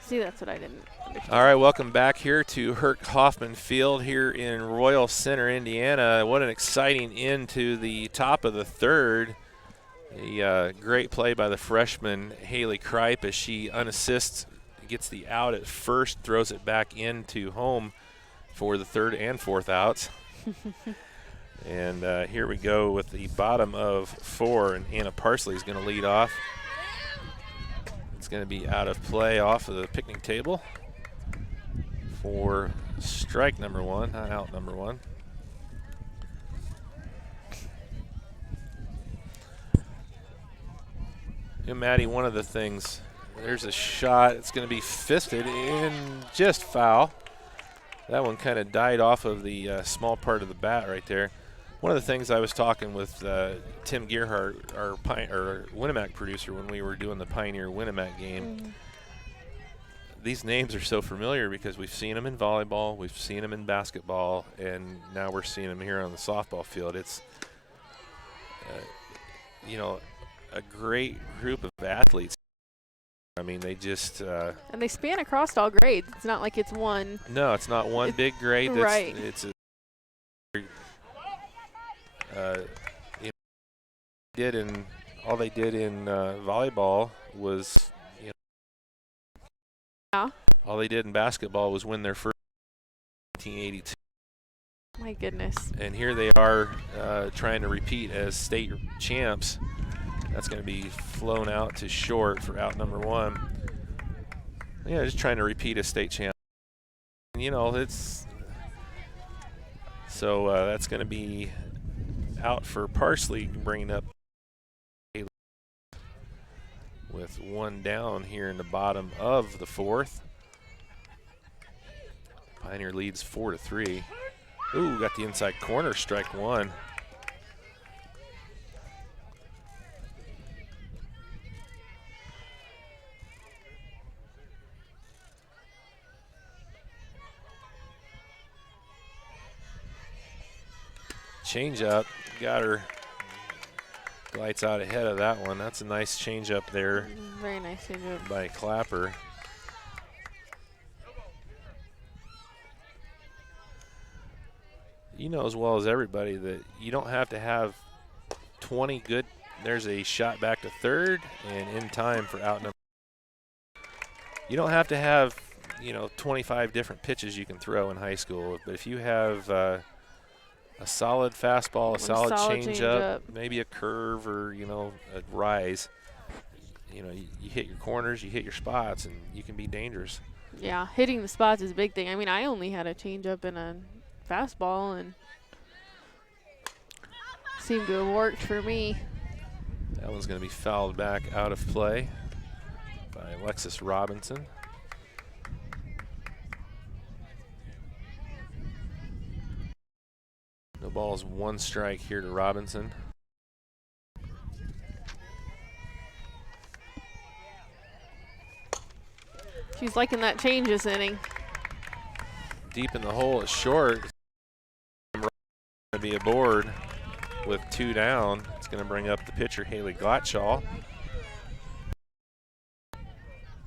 See, that's what I didn't understand. All right, welcome back here to Herc Hoffman Field here in Royal Center, Indiana. What an exciting end to the top of the 3rd. A great play by the freshman Haley Kripe as she unassists, gets the out at first, throws it back into home for the 3rd and 4th outs. And here we go with the bottom of 4, and Anna Parsley is going to lead off. It's going to be out of play off of the picnic table for strike number 1, not out number 1. You know, Maddie, one of the things, there's a shot, it's going to be fisted in just foul. That one kind of died off of the small part of the bat right there. One of the things I was talking with Tim Gearhart, our Winamac producer, when we were doing the Pioneer Winamac game, these names are so familiar because we've seen them in volleyball, we've seen them in basketball, and now we're seeing them here on the softball field. It's, you know, a great group of athletes. I mean, they just and they span across all grades. It's not like it's one. No, it's not one big grade. That's, right. It's a, you know, all they did in volleyball was, you know, yeah. All they did in basketball was win their first 1982. My goodness. And here they are trying to repeat as state champs. That's going to be flown out to short for out number 1. Yeah, just trying to repeat as state champ. You know, it's so that's going to be out for Parsley, bringing up with 1 down here in the bottom of the 4th. Pioneer leads 4-3. Ooh, got the inside corner, strike 1. Change up, got her. Lights out ahead of that one. That's a nice change up there. Very nice change up by Clapper. You know as well as everybody that you don't have to have 20 good. There's a shot back to third and in time for out number. You don't have to have, you know, 25 different pitches you can throw in high school, but if you have a solid fastball, a solid change-up, maybe a curve or, you know, a rise, you know, you hit your corners, you hit your spots, and you can be dangerous. Yeah, hitting the spots is a big thing. I mean, I only had a change-up and a fastball, and seemed to have worked for me. That one's going to be fouled back out of play by Alexis Robinson. No balls, 1 strike here to Robinson. She's liking that change this inning. Deep in the hole at short. Going to be aboard with 2 down. It's going to bring up the pitcher, Haley Gottschall.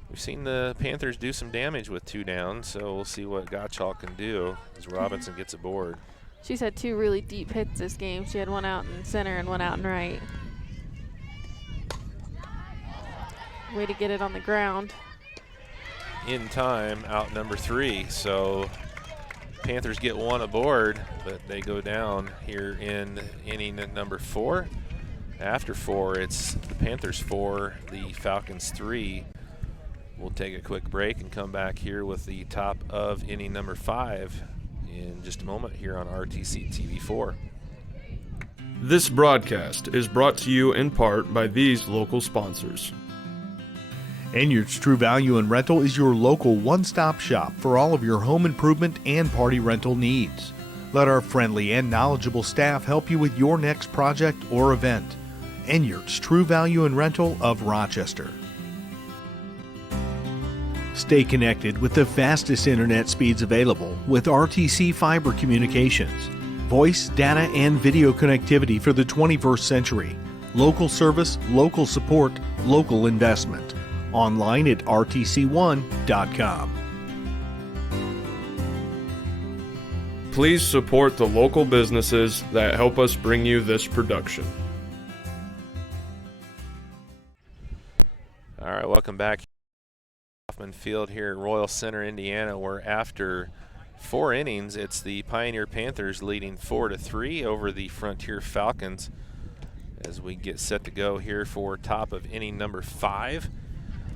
We've seen the Panthers do some damage with 2 down, so we'll see what Gottschall can do as Robinson gets aboard. She's had 2 really deep hits this game. She had 1 out in center and 1 out in right. Way to get it on the ground. In time, out number 3. So Panthers get 1 aboard, but they go down here in inning number 4. After 4, it's the Panthers 4, the Falcons 3. We'll take a quick break and come back here with the top of inning number 5 in just a moment here on RTC TV4. This broadcast is brought to you in part by these local sponsors. Enyards True Value and Rental is your local one-stop shop for all of your home improvement and party rental needs. Let our friendly and knowledgeable staff help you with your next project or event. Enyards True Value and Rental of Rochester. Stay connected with the fastest internet speeds available with RTC Fiber Communications. Voice, data, and video connectivity for the 21st century. Local service, local support, local investment. Online at rtc1.com. Please support the local businesses that help us bring you this production. All right, welcome back. Hoffman Field here at Royal Center, Indiana, where after 4 innings, it's the Pioneer Panthers leading 4-3 over the Frontier Falcons as we get set to go here for top of inning number 5.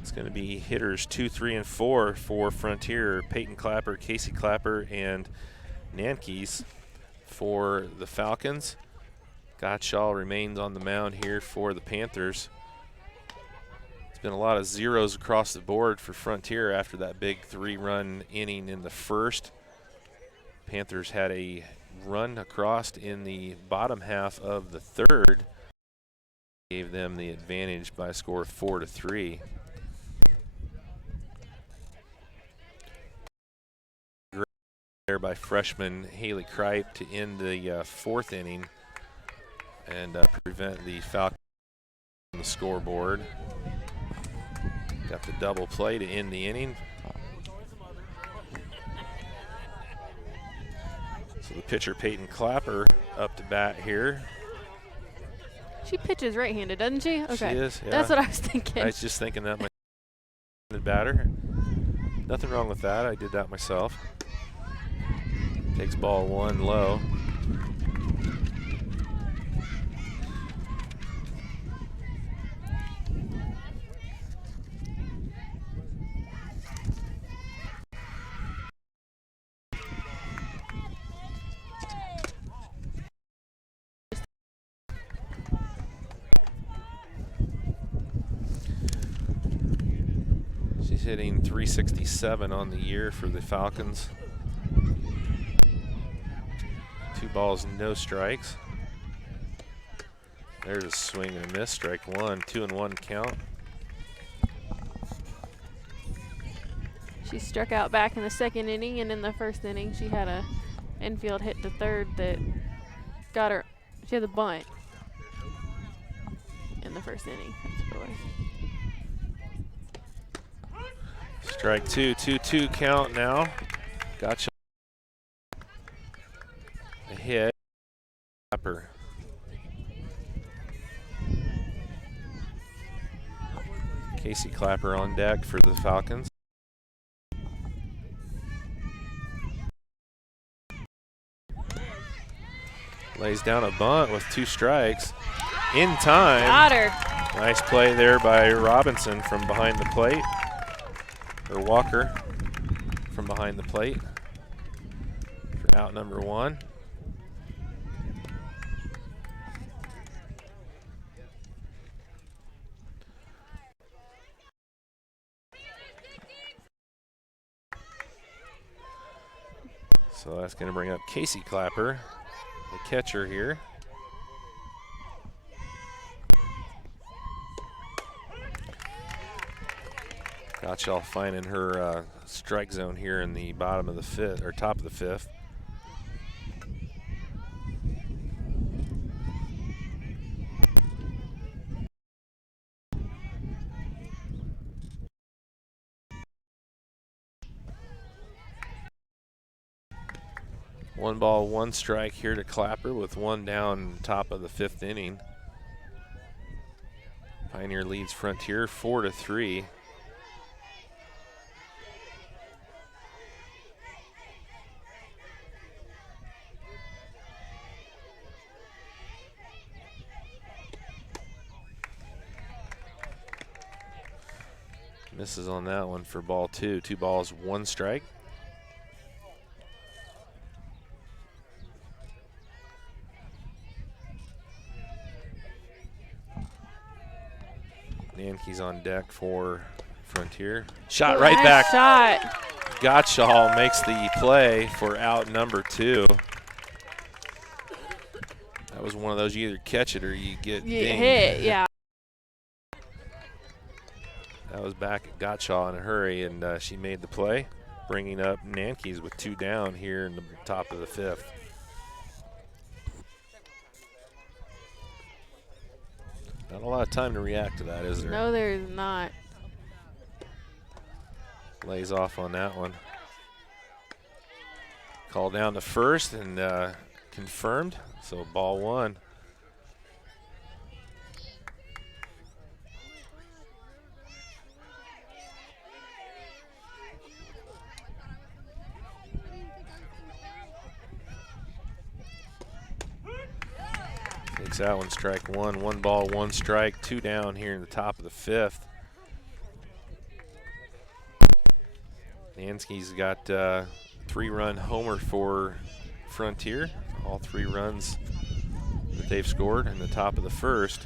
It's going to be hitters 2, 3, and 4 for Frontier. Peyton Clapper, Casey Clapper, and Nankes for the Falcons. Gottschall remains on the mound here for the Panthers. It's been a lot of zeros across the board for Frontier after that big 3-run inning in the first. Panthers had a run across in the bottom half of the third gave them the advantage by a score of 4-3. There by freshman Haley Kripe to end the fourth inning and prevent the Falcons on the scoreboard. Got the double play to end the inning. So the pitcher Peyton Clapper up to bat here. She pitches right-handed, doesn't she? Okay. She is, yeah. That's what I was thinking. I was just thinking that my batter. Nothing wrong with that. I did that myself. Takes ball 1 low. She's hitting .367 on the year for the Falcons. 2 balls, no strikes. There's a swing and a miss, strike 1, 2-1 count. She struck out back in the second inning, and in the first inning she had a infield hit to third that got her. She had the bunt in the first inning. That's what it was. Strike 2, 2-2 count now. Gotcha. A hit. Clapper. Casey Clapper on deck for the Falcons. Lays down a bunt with 2 strikes. In time. Got her. Nice play there by Robinson from behind the plate. Or Walker from behind the plate for out number 1. So that's going to bring up Casey Clapper, the catcher here. Gottschall finding her strike zone here in the bottom of the 5th, or top of the 5th. One ball, 1 strike here to Clapper with 1 down top of the 5th inning. Pioneer leads Frontier 4-3. Misses on that one for ball 2. 2 balls, 1 strike. Nanke's on deck for Frontier. Shot right back. Shot. Gottschall makes the play for out number 2. That was one of those, you either catch it or you get dinged. Hit, yeah. That was back at Gottschall in a hurry, and she made the play, bringing up Nanke's with 2 down here in the top of the 5th. Not a lot of time to react to that, is there? No, there's not. Lays off on that one. Call down to first and confirmed, so ball 1. Takes that one, strike 1. 1 ball, 1 strike, 2 down here in the top of the 5th. Nansky's got 3-run homer for Frontier. All 3 runs that they've scored in the top of the 1st.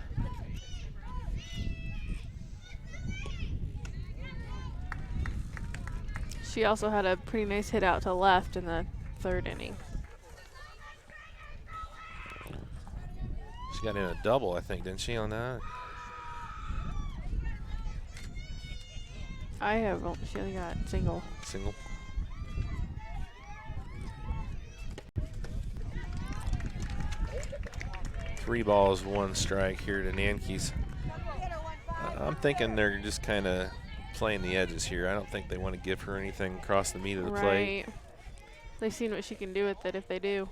She also had a pretty nice hit out to left in the 3rd inning. She got in a double, I think, didn't she, on that? She only got single. Single. Three balls, one strike here to Nanke's. I'm thinking they're just kind of playing the edges here. I don't think they want to give her anything across the meat of the plate. Right. They've seen what she can do with it if they do.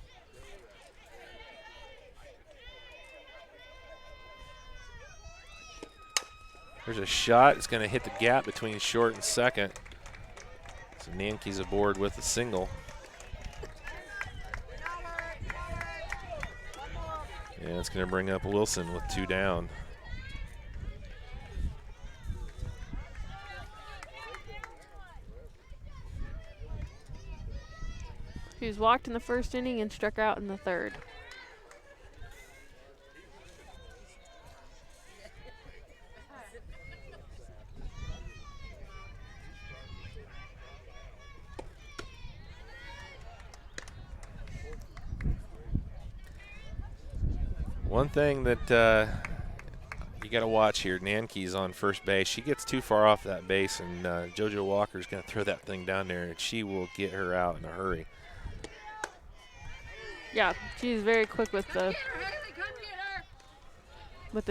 There's a shot. It's going to hit the gap between short and second. So Nanke's aboard with a single. And it's going to bring up Wilson with 2 down. She was walked in the first inning and struck out in the third. One thing that you got to watch here, Nanke's on first base. She gets too far off that base, and JoJo Walker's going to throw that thing down there, and she will get her out in a hurry. Yeah, she's very quick with the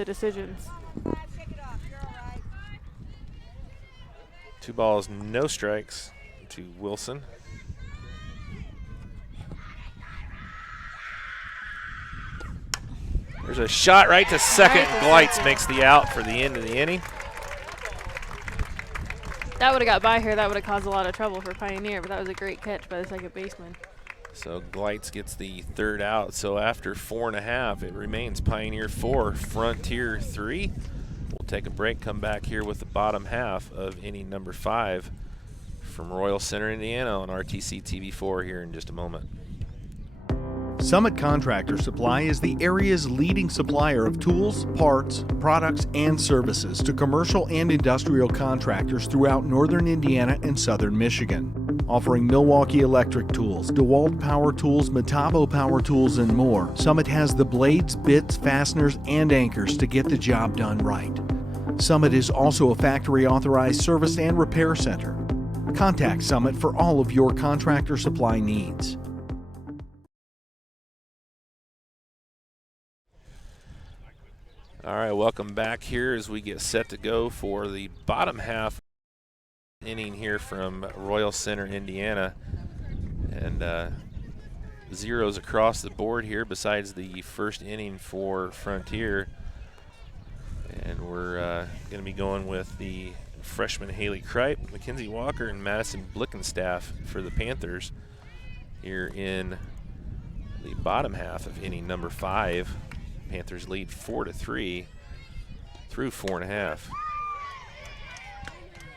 decisions. 2 balls, no strikes to Wilson. There's a shot right to second. Glites makes the out for the end of the inning. That would have got by her. That would have caused a lot of trouble for Pioneer, but that was a great catch by the second baseman. So Glites gets the 3rd out. So after 4.5, it remains Pioneer 4, Frontier 3. We'll take a break, come back here with the bottom half of inning number 5 from Royal Center, Indiana on RTC TV4 here in just a moment. Summit Contractor Supply is the area's leading supplier of tools, parts, products, and services to commercial and industrial contractors throughout northern Indiana and southern Michigan. Offering Milwaukee Electric Tools, DeWalt Power Tools, Metabo Power Tools, and more, Summit has the blades, bits, fasteners, and anchors to get the job done right. Summit is also a factory-authorized service and repair center. Contact Summit for all of your contractor supply needs. All right, welcome back here as we get set to go for the bottom half inning here from Royal Center, Indiana. And zeros across the board here besides the first inning for Frontier. And we're going to be going with the freshman Haley Kripe, Mackenzie Walker, and Madison Blickenstaff for the Panthers here in the bottom half of inning number 5. Panthers lead 4-3 through 4.5.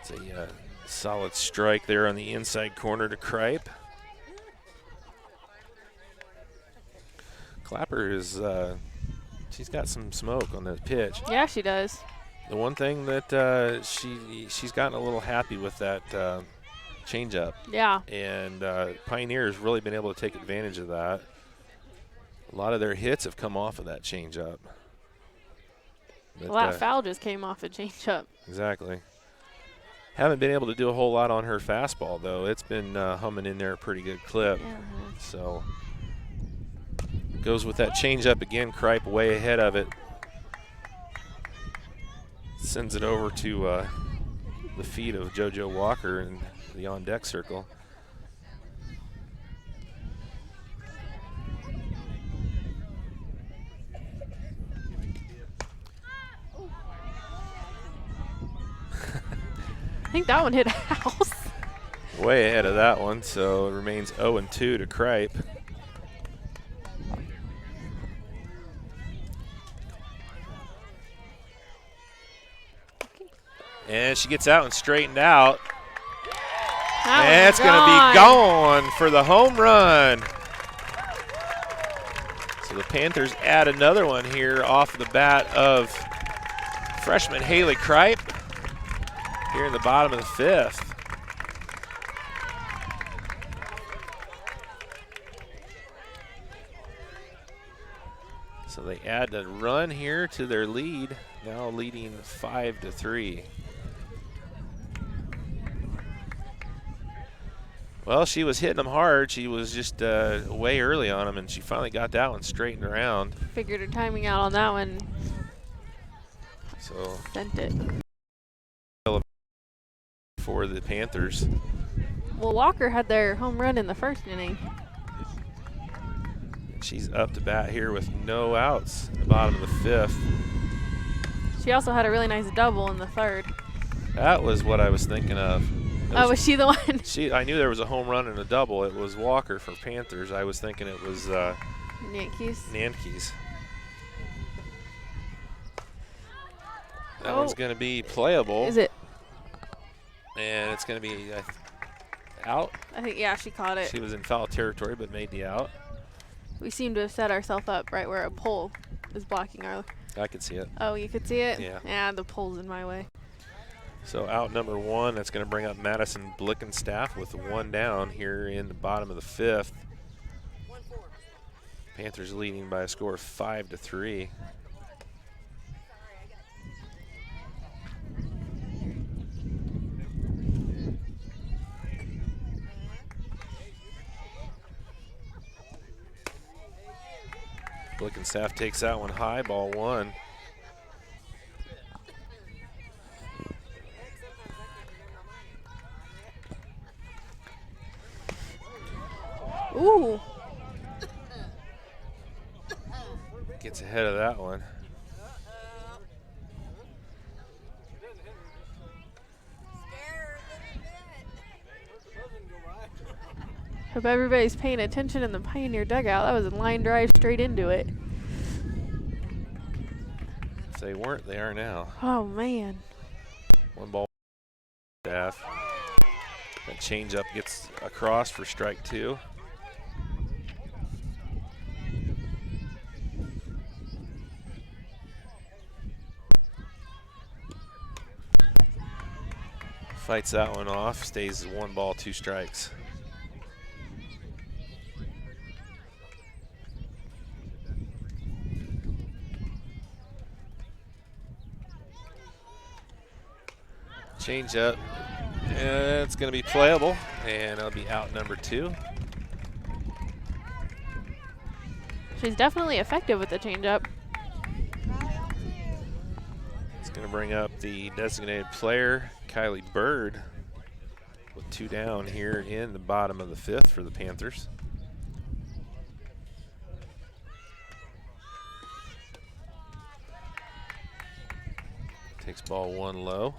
It's a solid strike there on the inside corner to Kripe. Clapper is she's got some smoke on that pitch. Yeah, she does. The one thing that she's gotten a little happy with that changeup. Yeah. And Pioneer has really been able to take advantage of that. A lot of their hits have come off of that changeup. Well, that foul just came off a changeup. Exactly. Haven't been able to do a whole lot on her fastball, though. It's been humming in there a pretty good clip. Yeah. So goes with that changeup again. Kripe way ahead of it. Sends it over to the feet of JoJo Walker in the on-deck circle. I think that one hit a house. Way ahead of that one, so it remains 0-2 to Kripe. And she gets out and straightened out. And it's going to be gone for the home run. So the Panthers add another one here off the bat of freshman Haley Kripe here in the bottom of the 5th. So they add a run here to their lead, now leading 5-3. Well, she was hitting them hard. She was just way early on them, and she finally got that one straightened around. Figured her timing out on that one. So Sent it. for the Panthers. Well, Walker had their home run in the first inning. She's up to bat here with no outs in the bottom of the 5th. She also had a really nice double in the third. That was what I was thinking of. Oh, was she the one? I knew there was a home run and a double. It was Walker for Panthers. I was thinking it was Yankees. Nankees. That Oh. one's going to be playable. Is it? And it's going to be out. I think, yeah, she caught it. She was in foul territory but made the out. We seem to have set ourselves up right where a pole is blocking our. I could see it. Oh, you could see it? Yeah. Yeah, the pole's in my way. So out number 1, that's going to bring up Madison Blickenstaff with 1 down here in the bottom of the 5th. Panthers leading by a score of 5-3. Blickenstaff takes that one high, ball 1. Ooh. Gets ahead of that one. Hope everybody's paying attention in the Pioneer dugout. That was a line drive straight into it. If they weren't, they are now. Oh, man. 1 ball. Staff. That changeup gets across for strike 2. Fights that one off, stays 1 ball, 2 strikes. Change up, and it's going to be playable, and it'll be out number 2. She's definitely effective with the changeup. It's going to bring up the designated player, Kylie Bird, with 2 down here in the bottom of the 5th for the Panthers. Takes ball 1 low.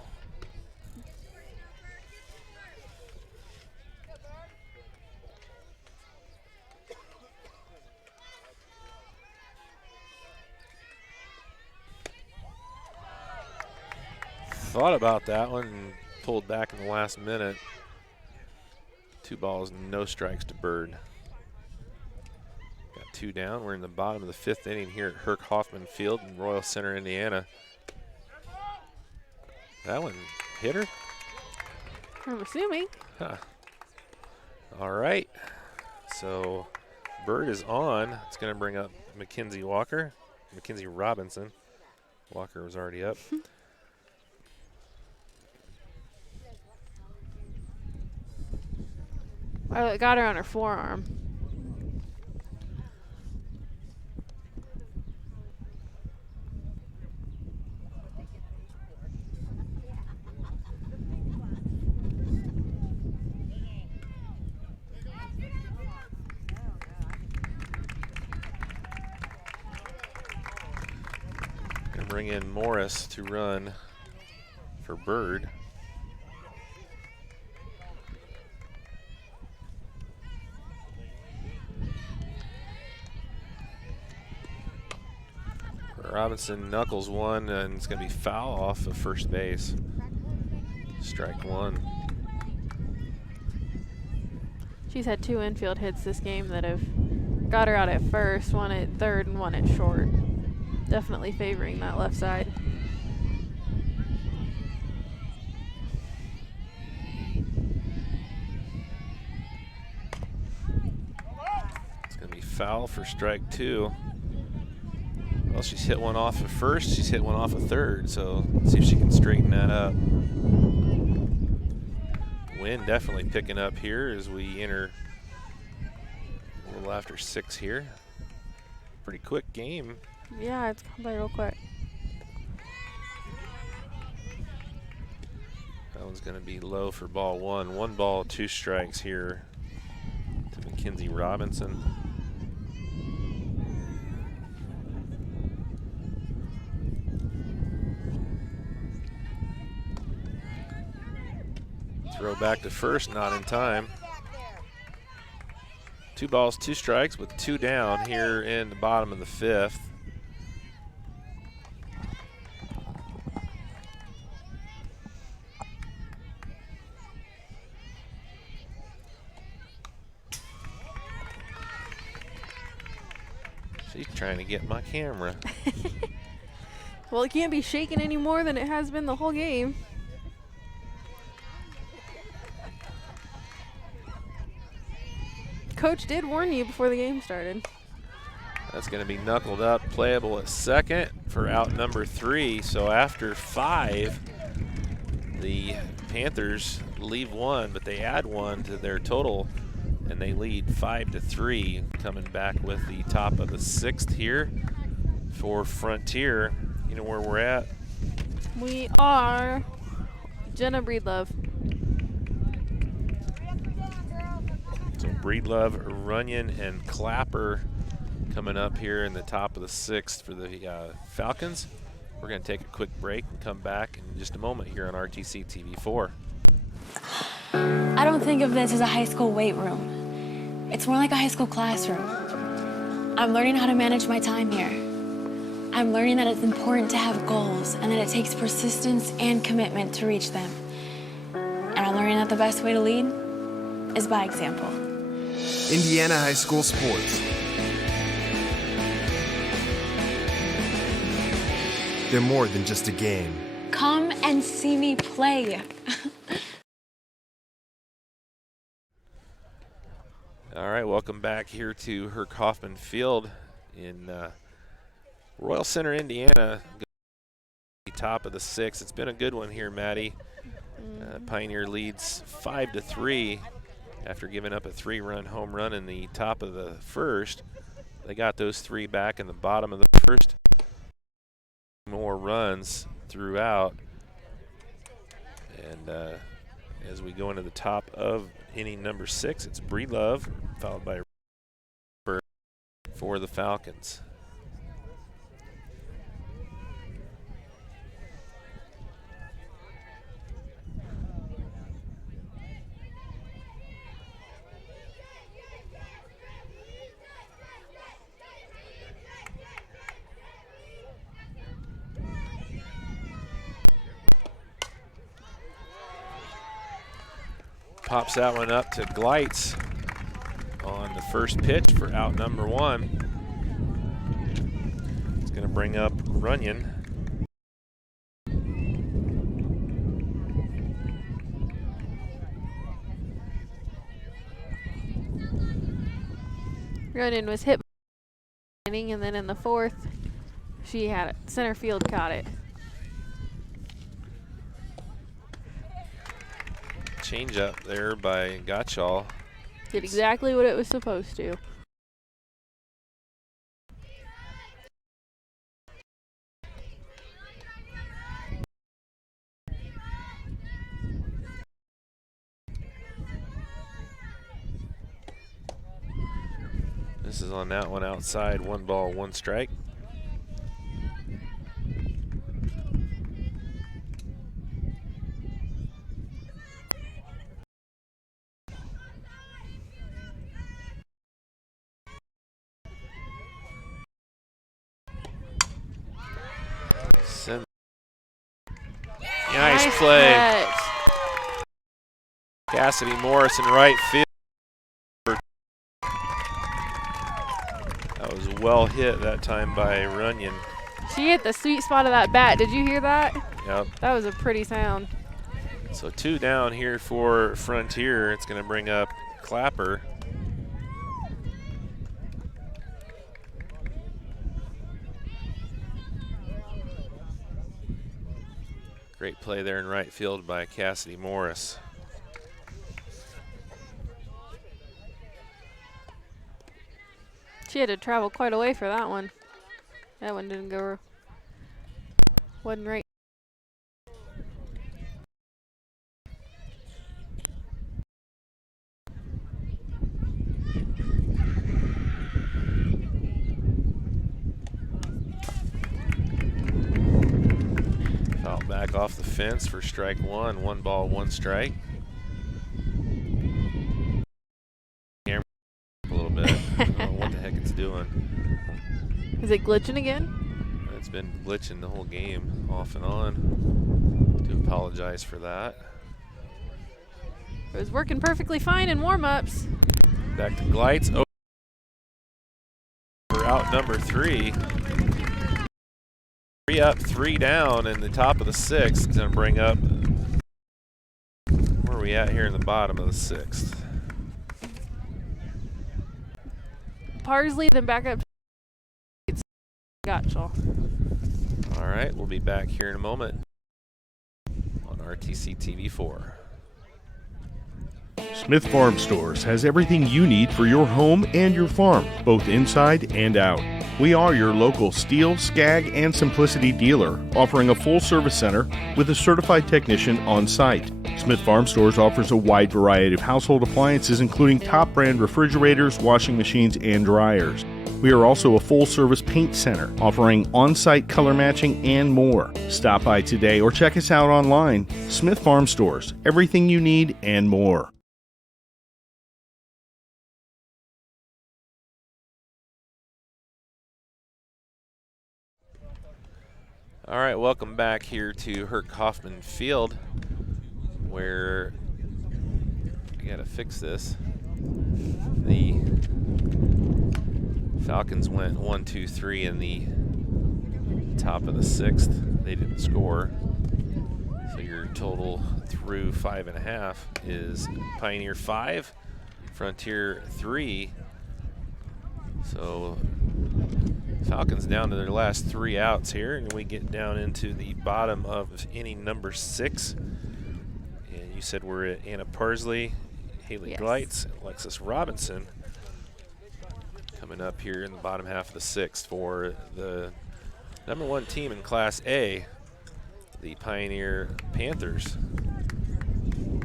Thought about that one and pulled back in the last minute. 2 balls, no strikes to Bird. Got 2 down. We're in the bottom of the 5th inning here at Herc Hoffman Field in Royal Center, Indiana. That one hit her? I'm assuming. Huh. All right. So Bird is on. It's going to bring up Mackenzie Robinson. Walker was already up. I got her on her forearm. Gonna bring in Morris to run for Bird. Robinson knuckles one, and it's going to be foul off of first base. Strike 1. She's had 2 infield hits this game that have got her out at first, 1 at third and 1 at short. Definitely favoring that left side. It's going to be foul for strike 2. Well, she's hit one off of first. She's hit one off of third. So let's see if she can straighten that up. Wind definitely picking up here as we enter a little after 6 here. Pretty quick game. Yeah, it's gone by real quick. That one's going to be low for ball 1. 1 ball, 2 strikes here to Mackenzie Robinson. Throw back to first, not in time. 2 balls, 2 strikes with 2 down here in the bottom of the 5th. She's trying to get my camera. Well, it can't be shaking any more than it has been the whole game. Coach did warn you before the game started. That's going to be knuckled up, playable at second for out number 3. So after 5, the Panthers leave 1, but they add 1 to their total, and they lead 5-3. Coming back with the top of the 6th here for Frontier. You know where we're at? We are Jenna Breedlove. So Breedlove, Runyon, and Clapper coming up here in the top of the 6th for the Falcons. We're going to take a quick break and come back in just a moment here on RTC TV4. I don't think of this as a high school weight room. It's more like a high school classroom. I'm learning how to manage my time here. I'm learning that it's important to have goals and that it takes persistence and commitment to reach them. And I'm learning that the best way to lead is by example. Indiana High School Sports. They're more than just a game. Come and see me play. All right, welcome back here to Herc Hoffman Field in Royal Center, Indiana. Top of the 6th. It's been a good one here, Maddie. Pioneer leads 5-3 after giving up a 3-run home run in the top of the 1st. They got those 3 back in the bottom of the 1st. More runs throughout. And as we go into the top of inning number 6, it's Breedlove, followed by for the Falcons. Pops that one up to Gleitz on the first pitch for out number 1. It's going to bring up Runyon. Runyon was hit inning, and then in the 4th, she had it. Center field caught it. Change up there by Gottschall. Did exactly what it was supposed to. This is on that one outside, 1 ball, 1 strike. Nice play. Catch. Cassidy Morris in right field. That was well hit that time by Runyon. She hit the sweet spot of that bat. Did you hear that? Yep. That was a pretty sound. So 2 down here for Frontier. It's going to bring up Clapper. Great play there in right field by Cassidy Morris. She had to travel quite a way for that one. That one didn't go, wasn't right. Foul back off the fence for strike one. 1 ball, 1 strike. Camera a little bit. I don't know what the heck it's doing. Is it glitching again? It's been glitching the whole game, off and on. Do apologize for that. It was working perfectly fine in warm-ups. Back to Glites. Over out number 3. 3 up, 3 down in the top of the 6th. It's going to bring up, where are we at here in the bottom of the 6th? Parsley, then back up to Gottschall. All right, we'll be back here in a moment on RTC TV4. Smith Farm Stores has everything you need for your home and your farm, both inside and out. We are your local Steel, Skag, and Simplicity dealer, offering a full-service center with a certified technician on site. Smith Farm Stores offers a wide variety of household appliances, including top-brand refrigerators, washing machines, and dryers. We are also a full-service paint center, offering on-site color matching and more. Stop by today or check us out online. Smith Farm Stores, everything you need and more. All right, welcome back here to Herc Hoffman Field, where I gotta fix this. The Falcons went 1, 2, 3 in the top of the 6th. They didn't score. So your total through 5.5 is Pioneer 5, Frontier 3. So Falcons down to their last 3 outs here, and we get down into the bottom of inning number 6. And you said we're at Anna Parsley, Haley Glites, and Alexis Robinson coming up here in the bottom half of the 6th for the number 1 team in Class A, the Pioneer Panthers.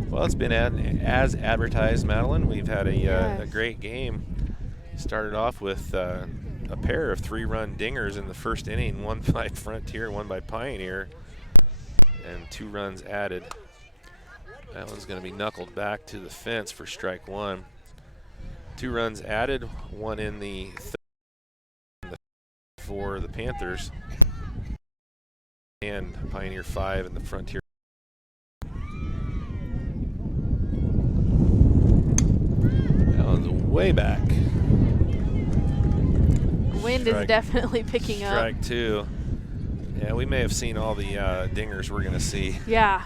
Well, it's been as advertised, Madeline. We've had a great game. Started off with a pair of 3-run dingers in the first inning, one by Frontier, one by Pioneer, and 2 runs added. That one's going to be knuckled back to the fence for strike 1. 2 runs added, 1 in the third for the Panthers, and Pioneer 5 and the Frontier. That one's way back. Wind is definitely picking up. Strike 2. Yeah, we may have seen all the dingers we're going to see. Yeah.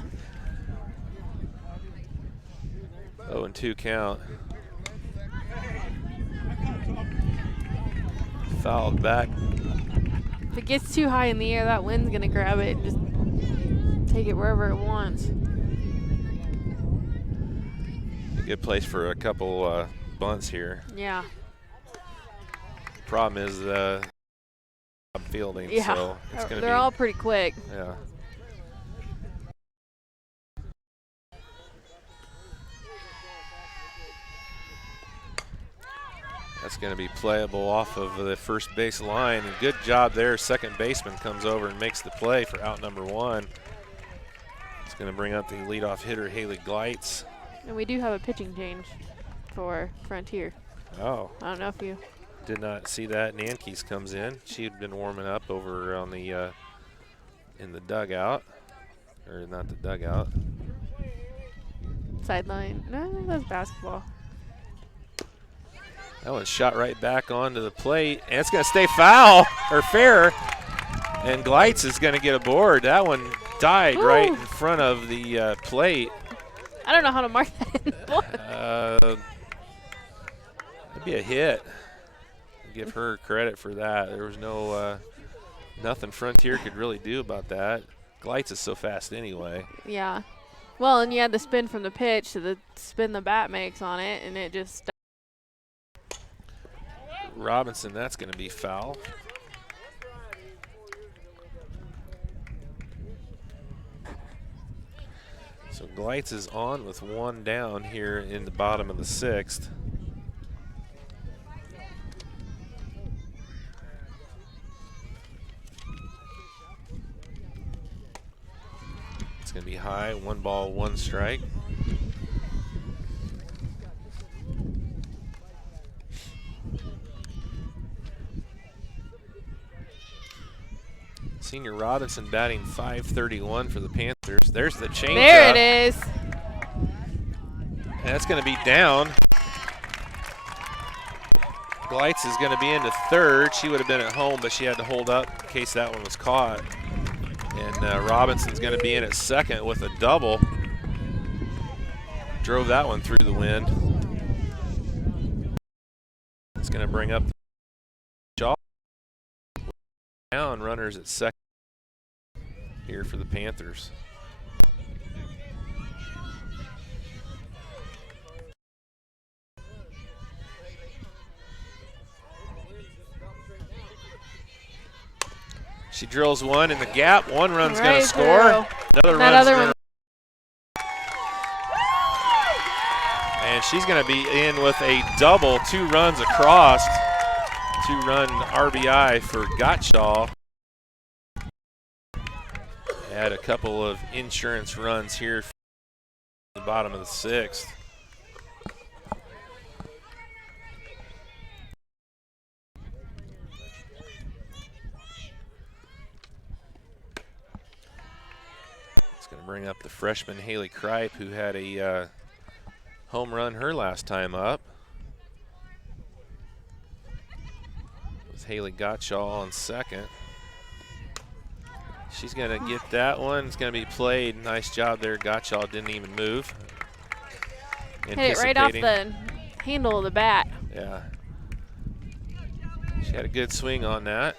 0-2 count. Fouled back. If it gets too high in the air, that wind's going to grab it and just take it wherever it wants. A good place for a couple bunts here. Yeah. Problem is fielding, yeah. so it's going to be. They're all pretty quick. Yeah. That's going to be playable off of the first base line. And good job there. Second baseman comes over and makes the play for out number 1. It's going to bring up the leadoff hitter, Haley Glites. And we do have a pitching change for Frontier. Oh. I don't know if you did not see that. Nankes comes in. She had been warming up over on the in the dugout, or not the dugout. Sideline. No, that's basketball. That one shot right back onto the plate, and it's going to stay foul or fair. And Glites is going to get aboard. That one died right in front of the plate. I don't know how to mark that in the book. That'd be a hit. Give her credit for that. There was no nothing Frontier could really do about that. Gleitz is so fast anyway. Yeah. Well, and you had the spin from the pitch to the spin the bat makes on it, and it just. Robinson, that's going to be foul. So Gleitz is on with 1 down here in the bottom of the 6th. It's going to be high, 1 ball, 1 strike. Senior Robinson batting .531 for the Panthers. There's the changeup. There it is. And that's going to be down. Gleitz is going to be into 3rd. She would have been at home, but she had to hold up in case that one was caught. And Robinson's going to be in at 2nd with a double. Drove that one through the wind. It's going to bring up the jaw. Down runners at 2nd here for the Panthers. She drills one in the gap. 1 run's going to score. Another run's going to. And she's going to be in with a double, 2 runs across. 2-run RBI for Gottschall. Add a couple of insurance runs here at the bottom of the 6th. It's going to bring up the freshman Haley Kripe, who had a home run her last time up. With Haley Gottschall on 2nd. She's going to get that one. It's going to be played. Nice job there. Gottschall didn't even move. Hit it right off the handle of the bat. Yeah. She had a good swing on that.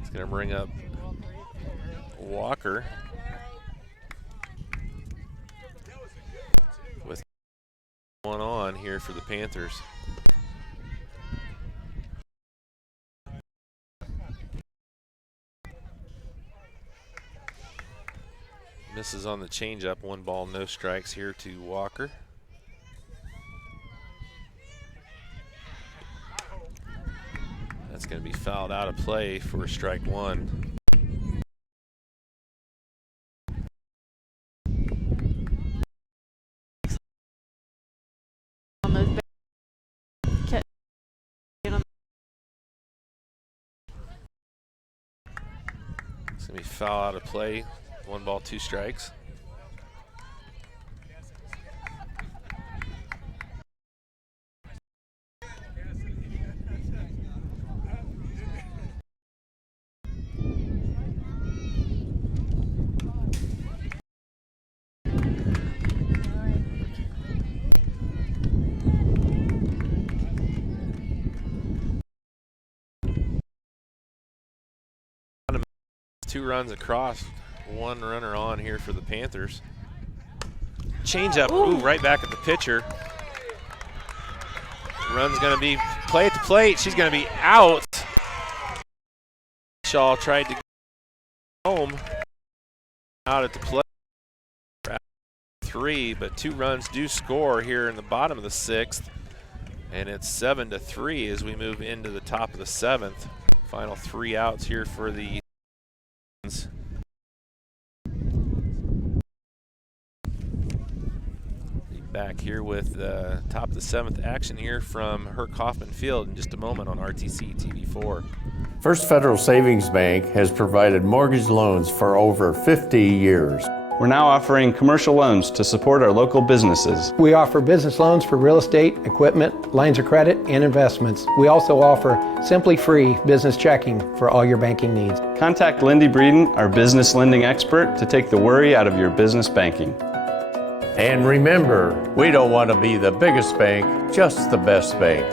It's going to bring up Walker. With 1 on here for the Panthers. Misses on the changeup. 1 ball, no strikes here to Walker. That's going to be fouled out of play for strike 1. It's going to be foul out of play. 1 ball, 2 strikes. Two runs across. 1 runner on here for the Panthers. Change up, ooh, right back at the pitcher. Run's going to be play at the plate. She's going to be out. Shaw tried to go home. Out at the plate. 3, but 2 runs do score here in the bottom of the 6th. And it's 7-3 as we move into the top of the 7th. Final 3 outs here for the back here with top of the 7th action here from Herc Hoffman Field in just a moment on RTC TV4. First Federal Savings Bank has provided mortgage loans for over 50 years. We're now offering commercial loans to support our local businesses. We offer business loans for real estate, equipment, lines of credit, and investments. We also offer Simply Free business checking for all your banking needs. Contact Lindy Breeden, our business lending expert, to take the worry out of your business banking. And remember, we don't want to be the biggest bank, just the best bank.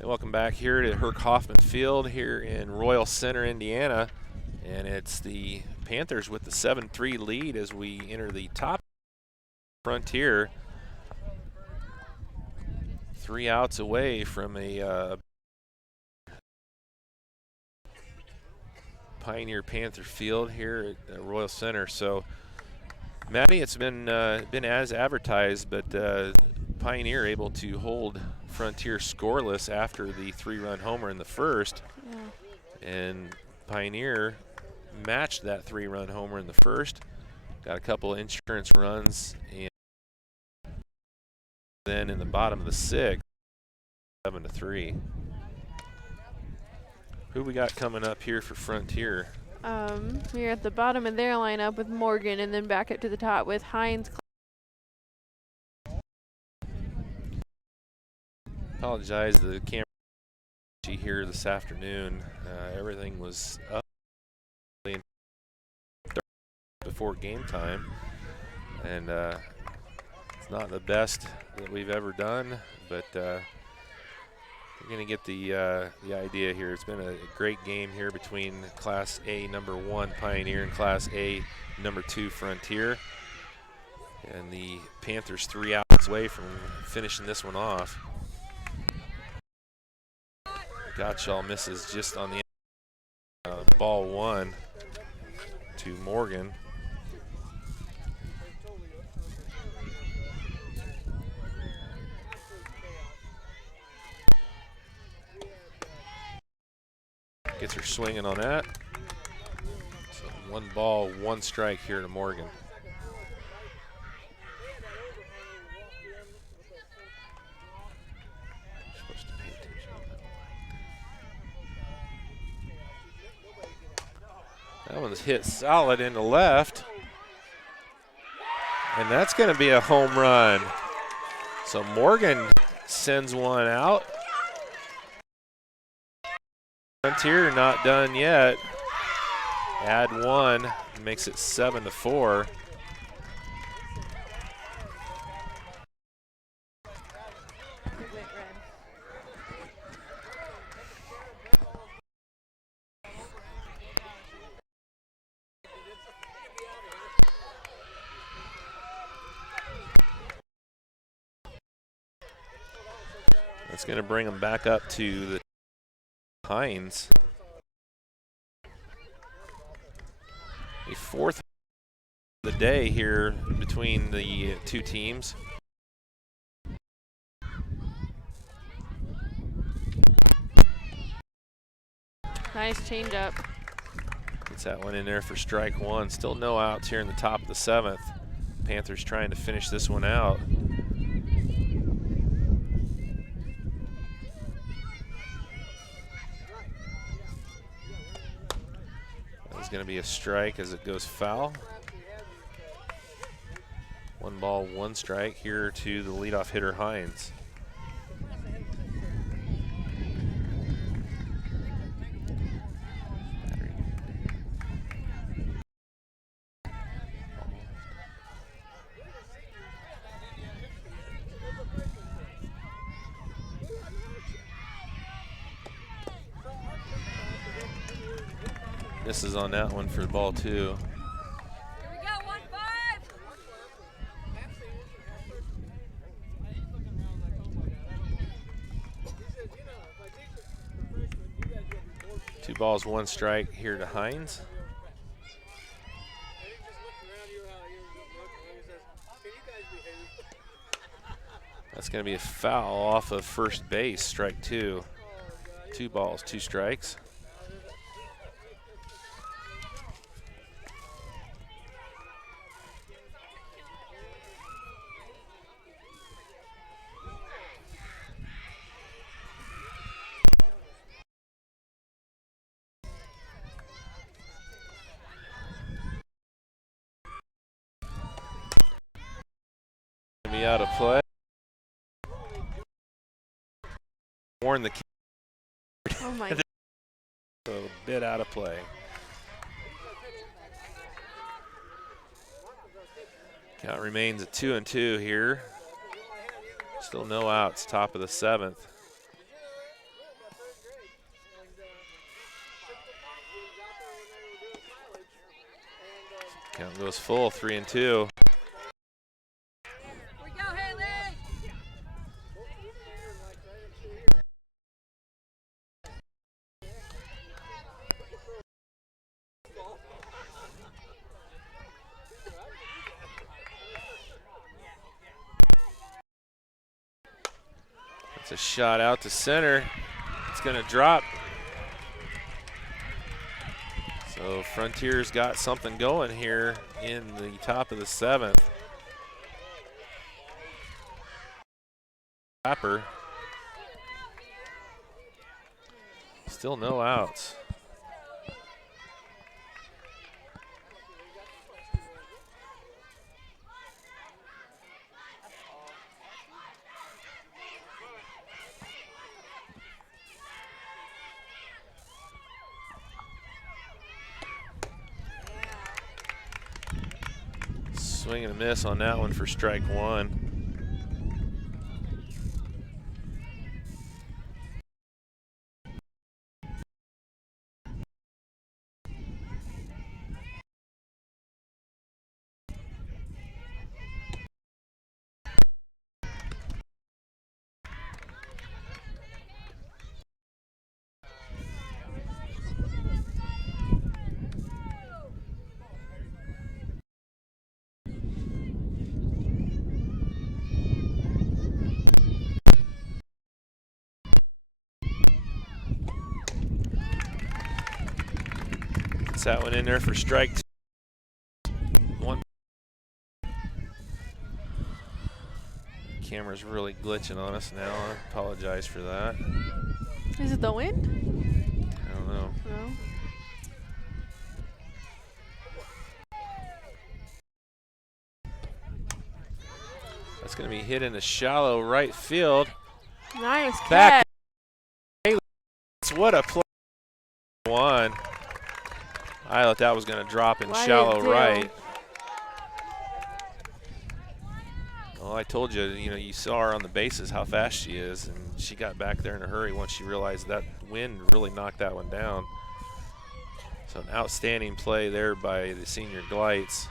And welcome back here to Herc Hoffman Field here in Royal Center, Indiana. And it's the Panthers with the 7-3 lead as we enter the top Frontier. 3 outs away from a Pioneer Panther Field here at Royal Center. So, Maddie, it's been as advertised, but Pioneer able to hold Frontier scoreless after the 3-run homer in the first. Yeah. And Pioneer matched that 3-run homer in the first. Got a couple insurance runs, and then in the bottom of the 6th, 7-3. Who we got coming up here for Frontier? We're at the bottom of their lineup with Morgan, and then back up to the top with Hines. Apologize, the camera here this afternoon. Everything was up before game time, and it's not the best that we've ever done, but we're going to get the idea here. It's been a great game here between Class A number 1 Pioneer and Class A number 2 Frontier, and the Panthers 3 outs away from finishing this one off. Gottschall misses just on the ball 1 to Morgan. Gets her swinging on that. So 1 ball, 1 strike here to Morgan. That one's hit solid into left. And that's going to be a home run. So Morgan sends one out. Frontier not done yet. Add 1, makes it 7-4. That's going to bring them back up to the Hines. A 4th of the day here between the 2 teams. Nice changeup. Gets that one in there for strike 1. Still no outs here in the top of the 7th. Panthers trying to finish this one out. It's going to be a strike as it goes foul. 1 ball, 1 strike here to the leadoff hitter, Hines. Misses on that one for the ball 2. Here we go, 1-5. 2 balls, 1 strike here to Hines. That's going to be a foul off of first base, strike 2. 2 balls, 2 strikes. Be out of play. Warn the Oh my. So a bit out of play. Count remains at 2-2 here. Still no outs, top of the 7th. Goes full, 3-2. It's a shot out to center. It's going to drop. So Frontier's got something going here in the top of the 7th. Clapper. Still no outs. Swing and a miss on that one for strike one. That one in there for strike one. Camera's really glitching on us now. I apologize for that. Is it the wind? I don't know. No. That's going to be hit in the shallow right field. Nice back. catch. What a play. One. I thought that was going to drop in shallow right. Well, I told you, you saw her on the bases how fast she is, and she got back there in a hurry once she realized that wind really knocked that one down. So an outstanding play there by the senior Glites.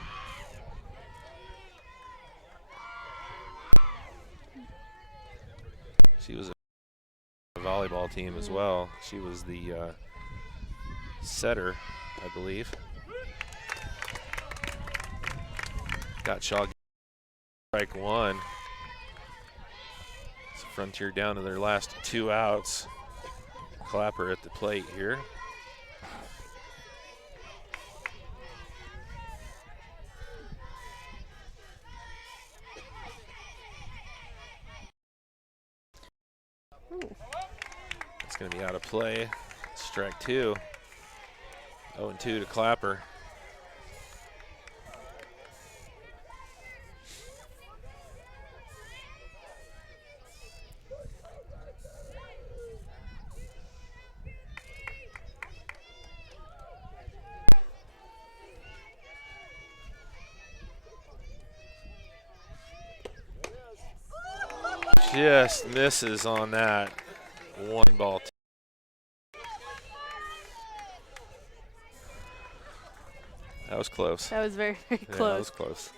She was a volleyball team as well. She was the setter, I believe. Got Shaw strike one. So Frontier down to their last 2 outs. Clapper at the plate here. It's going to be out of play. Strike 2. 0-2 to Clapper. Just misses on that 1-ball. That was close. That was very, very Yeah, close. that was close.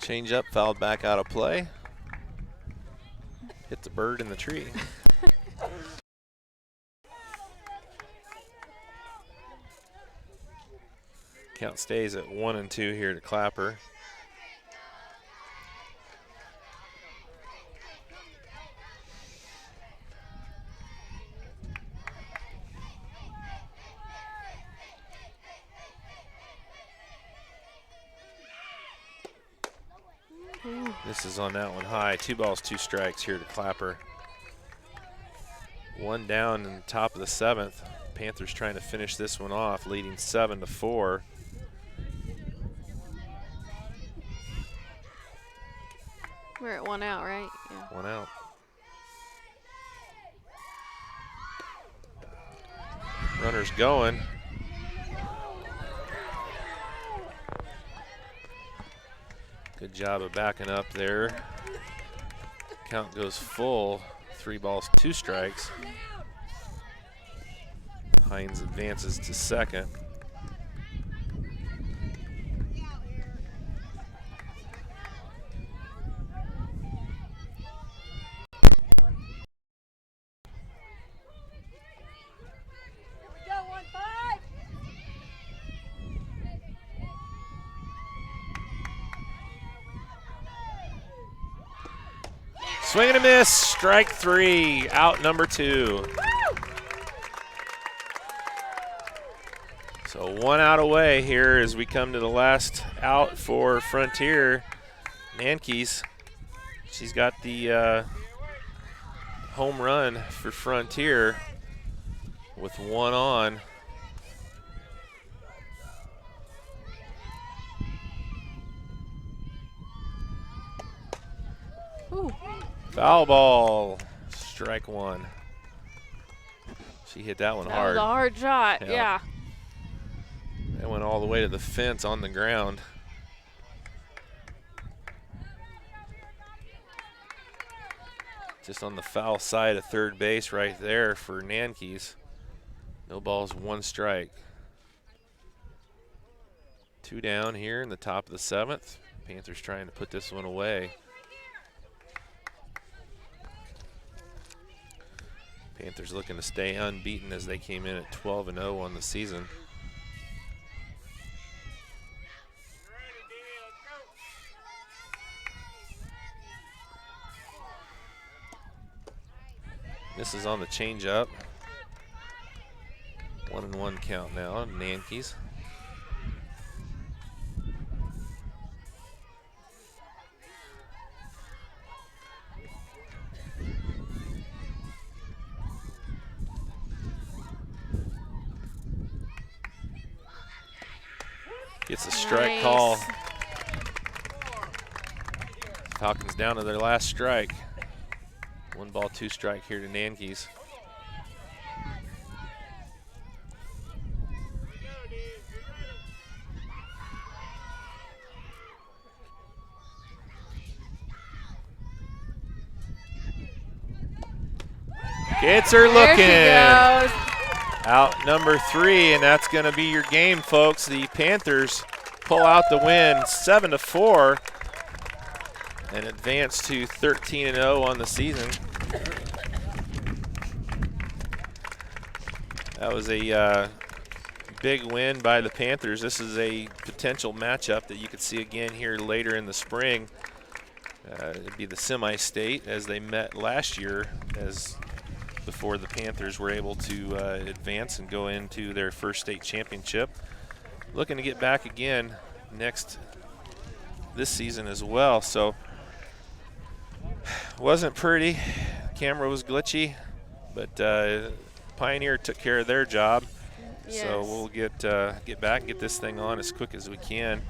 Change up, fouled back out of play. Hit the bird in the tree. Count stays at 1-2 here to Clapper. This is on that one high. 2 balls, 2 strikes here to Clapper. 1 down in the top of the 7th. Panthers trying to finish this one off, leading 7-4. We're at 1 out, right? Yeah. 1 out. Runner's going. Good job of backing up there. Count goes full. 3 balls, 2 strikes. Hines advances to second. Swing and a miss, strike 3, out number 2. So 1 out away here as we come to the last out for Frontier. Nankes, she's got the home run for Frontier with 1 on. Ooh. Foul ball, strike 1. She hit that one That hard. was a hard shot, yeah. That went all the way to the fence on the ground. Just on the foul side of third base right there for Nankes. No balls, 1 strike. 2 down here in the top of the 7th. Panthers trying to put this one away. Panthers looking to stay unbeaten as they came in at 12-0 on the season. This is on the changeup. 1-1 count now, Nankes. Gets a strike call. Falcons down to their last strike. 1 ball, 2 strike here to Nankes. Gets her looking. Out number 3, and that's going to be your game, folks. The Panthers pull out the win 7-4 and advance to 13-0 on the season. That was a big win by the Panthers. This is a potential matchup that you could see again here later in the spring. It'd be the semi-state as they met last year before the Panthers were able to advance and go into their first state championship. Looking to get back again this season as well. So wasn't pretty. Camera was glitchy, but Pioneer took care of their job. Yes. So we'll get back and get this thing on as quick as we can.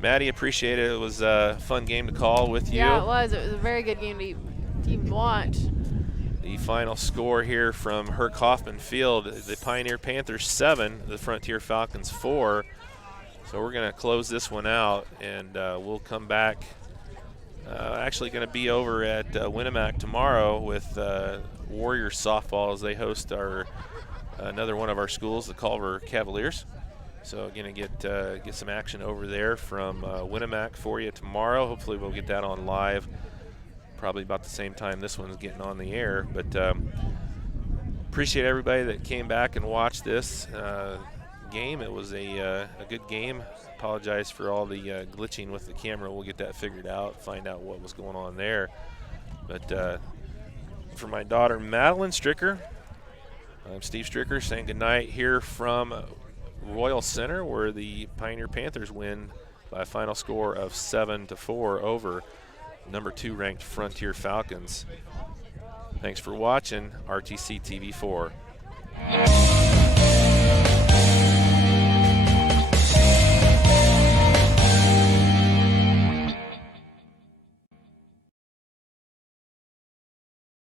Maddie, appreciate it. It was a fun game to call with you. Yeah, it was. It was a very good game to even watch. The final score here from Herc Hoffman Field, the Pioneer Panthers 7, the Frontier Falcons 4. So we're going to close this one out, and we'll come back. Actually going to be over at Winnemac tomorrow with Warriors softball as they host another one of our schools, the Culver Cavaliers. So going to get some action over there from Winnemac for you tomorrow. Hopefully we'll get that on live probably about the same time this one's getting on the air. But appreciate everybody that came back and watched this game. It was a good game. Apologize for all the glitching with the camera. We'll get that figured out, find out what was going on there. But for my daughter Madeline Stricker, I'm Steve Stricker saying goodnight here from Royal Center, where the Pioneer Panthers win by a final score of 7-4 over number 2 ranked Frontier Falcons. Thanks for watching RTC TV 4.